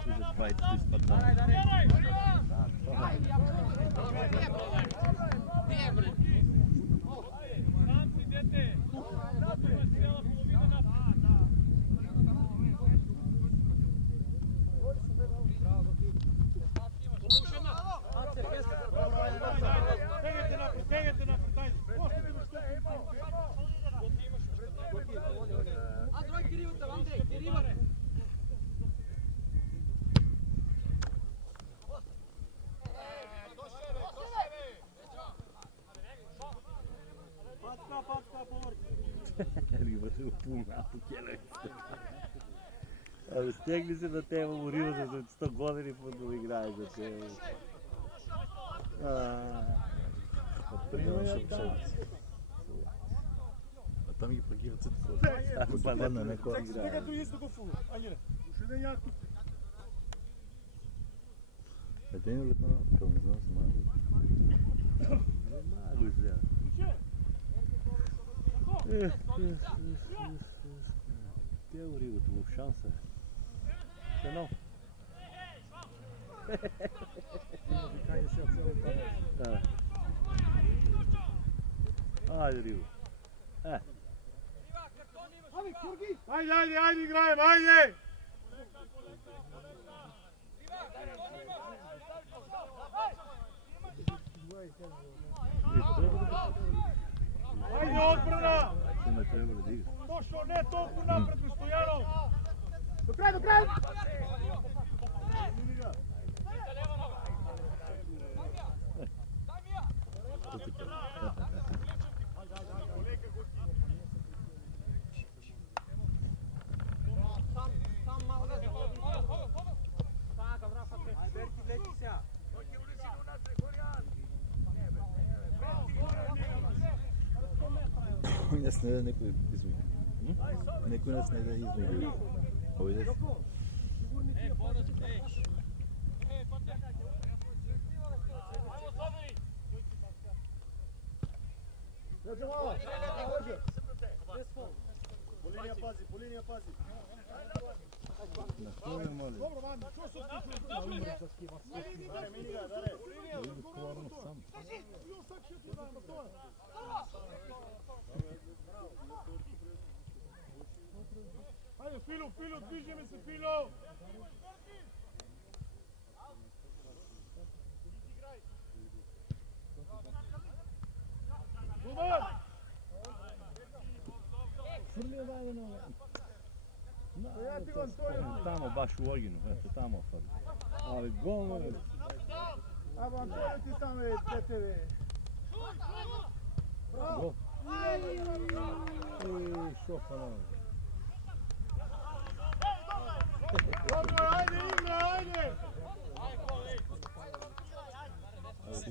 Uzet 23 spadna. Tegajte napred, ajde. Andrej, Kirivate, Andrej, Kirivate. Packa, povrh. Рибата е пълна по келевицата. Абе, стегни се на тебе му рибата за 100 години да играе за тебе. Определено са пшеници. А там ги паркират ците. Ако се падне някой играе. Стига до изда го фулу. Ангеле, уши да яко. Те не летна на към, не знам, са малко. Малко изля. Те у рибата в шанса. Едно. Ajde, Rivo. Ajde, igrajem, ajde! Ajde, odbrana! Ne treba da igra. Došao, ne toliko napred, Stojanov! Do kraja! Днес не да някой измига. Някой днес не да измига. Овидеш? Po linija pazi. Na kome molim? Dobro, man, čo se Ajde, Filo, dvižeme se, Filo! Dobar! Tamo baš u Oginu, eto tamo fali. Ali gol je... Abo Antonio ti tamo je DTV. Gol. Šofa na ovo. Dobro, ajde, igra, ajde!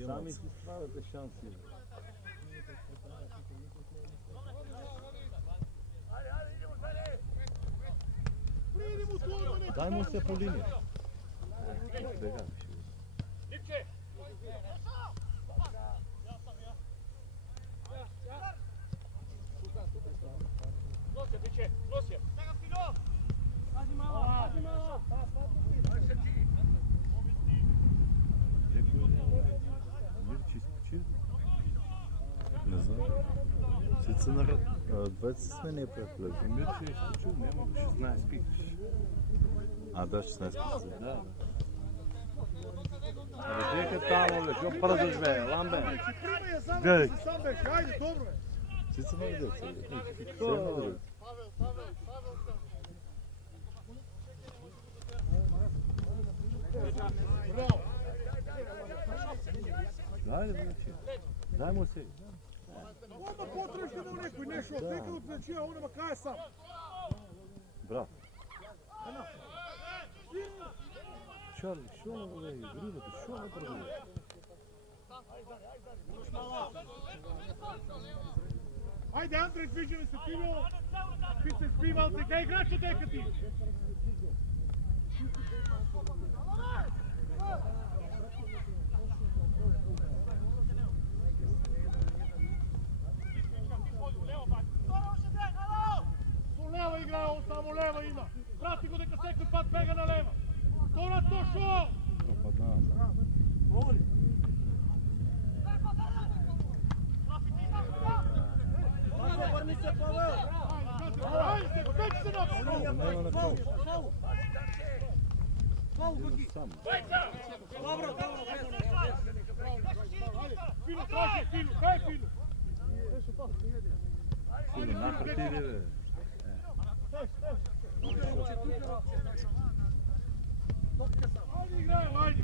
Sami si stvarate šansi. Daj mu se po liniji. Lipče! Nosje, Lipče, nosje! Pazi malo! Мирчи изключи. Не знам. Всички са наред. Двете са смени приятели. Мирчи изключил, няма 16 пикаш. А, да, 16 пикаш. Да. Абе, дека тамо, бе, що пръзаш, бе, ламбе. Гледай! Ajde, dobro je! Всички са наред. Все наред. Bravo! Ajde, znači. Dajmo se. Odmah potražite da u nekoj nešao, nekad utrećija, onama kaje sam. Bravo. Čarli, što ovo je? Gribate, što ovo pravi? Ajde, Andrej, движиме се, Фило! Ти се сбивал сега, играчът е къти! Со лева играел, само лева има! Прати го дека секој пат бега на лева! То на то шо! Провали! Върни се, Павел! Айде се, пек се на Фаул! Фаул, Гоги! Добро! Фило, тражи, Фило, кај Фило? Фило, напред иде, бе. Ajde igrajem, ajde!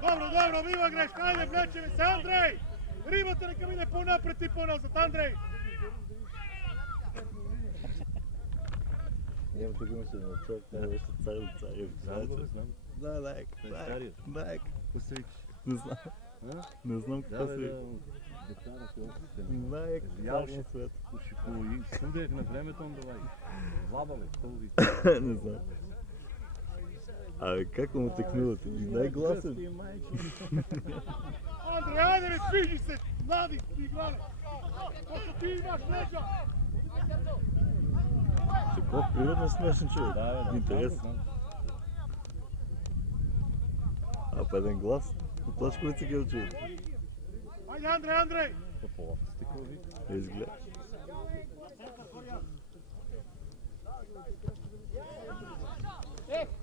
Dobro, viva greška, ajde, vleče mi se, Andrej! Ribate neka ide ponapred i ponazad, Andrej! Няма тук имаше на човек, не беше царев. Знам. Да, лайк. Старият. Лайк. Какво се викаш? Не знам. Не знам какво се вика. Лайк. Ялше свет. Шипови. Судех на времето он давай. Владале, колви. Не знам. Абе, как му текнува ти? Дай гласен. Andrej, ajde, ne sviđi se, mladi igrane! To što ti imaš leđa! Каков природно смешен човек. Интересно. А по един глас? По точковица ги учил. Ajde, Andrej! По стикови. Изгледа.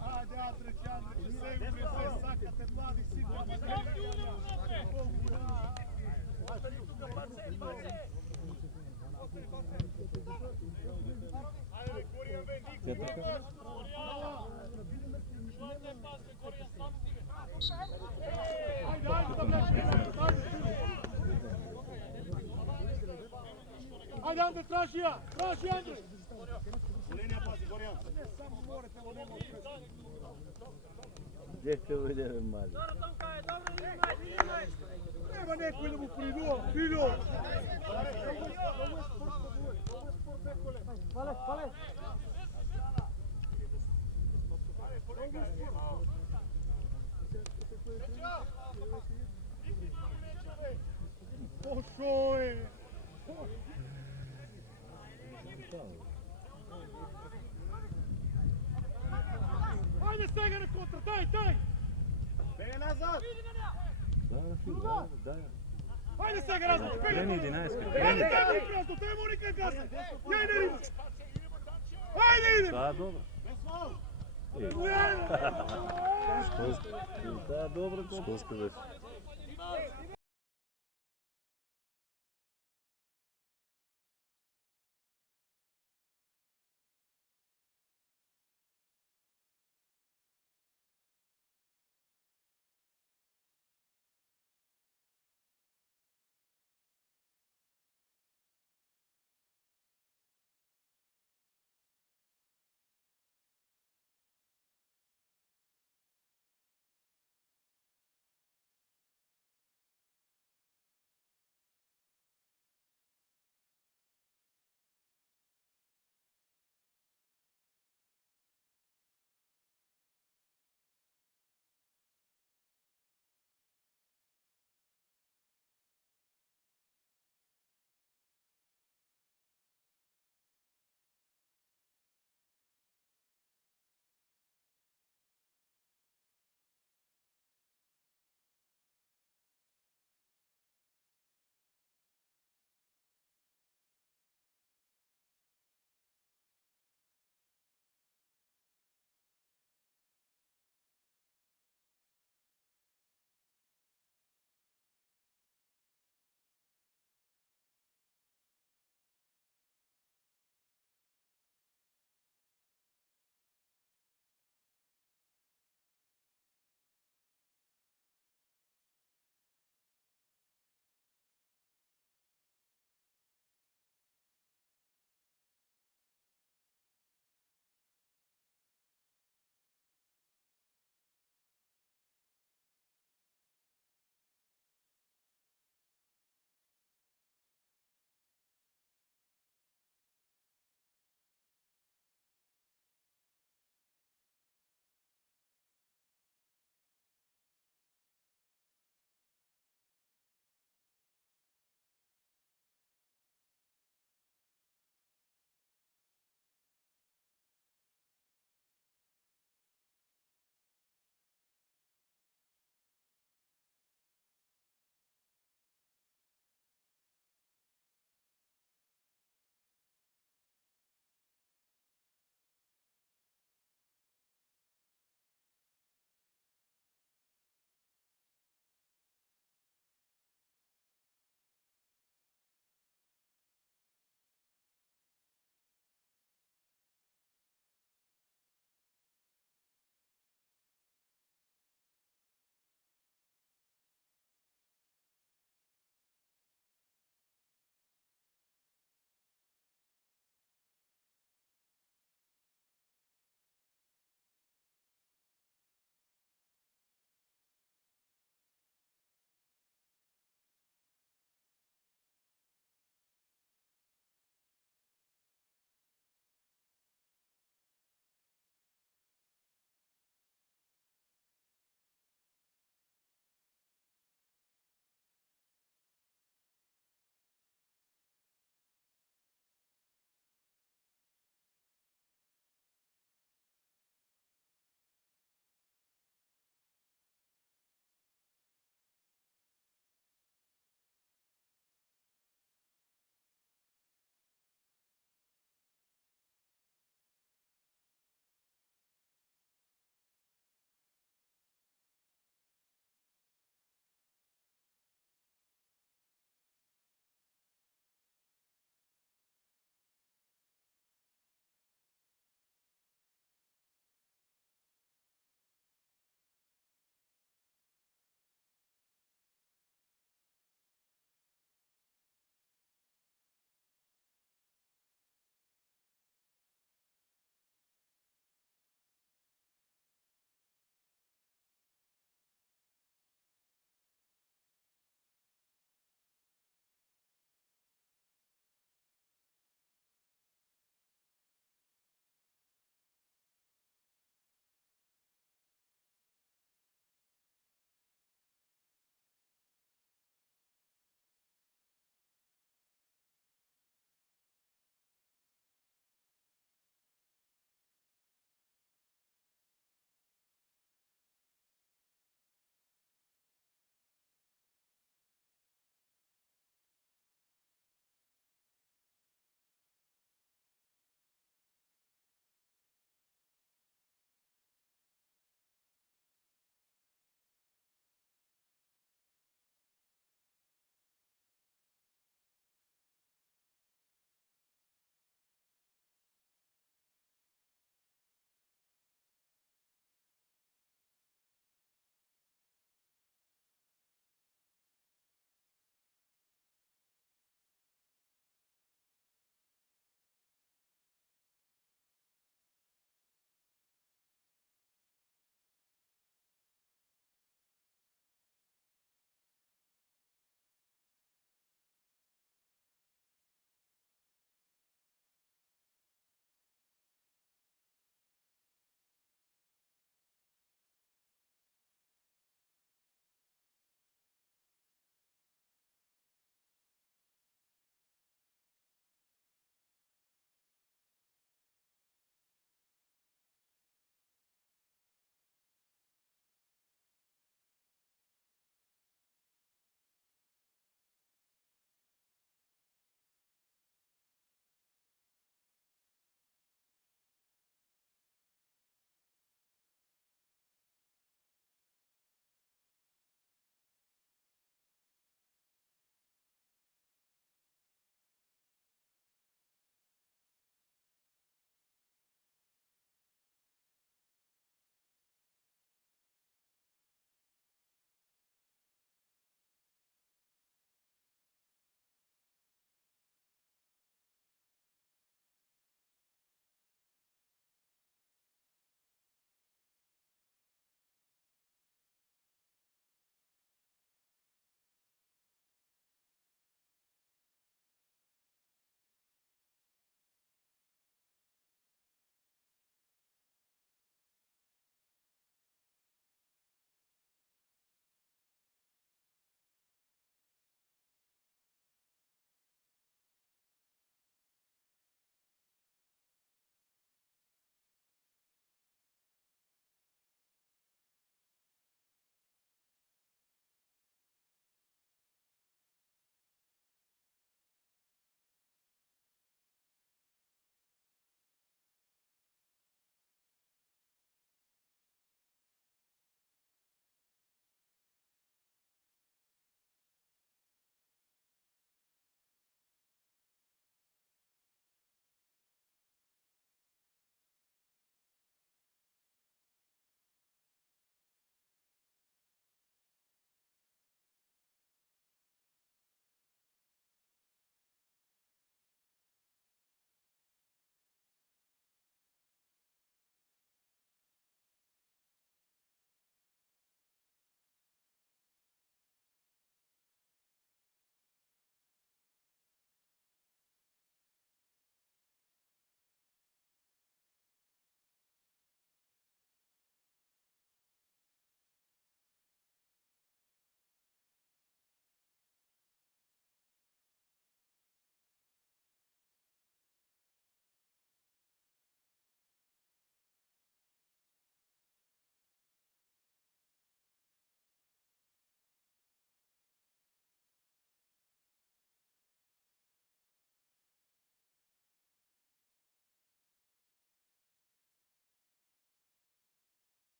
Ajde, Andrej, sve uvijek, sve sakate, mladi si. Ajde, Andrej, traži ja! Traži, Andrej! Linija pazi, Gorjan! Ne samo morate, ovo nema Gdje će vidjeti mali? Nema neko da mu priduo, vidio! Vale! Pošao je! Ajde Sega na kontra, daj! Bege nazad! Ajde Sega nazad, bege! Kreni 11. Ajde tamo prazno, tamo nikad gasa! Ja idem! Ajde idem! Това е добро. Школска беше.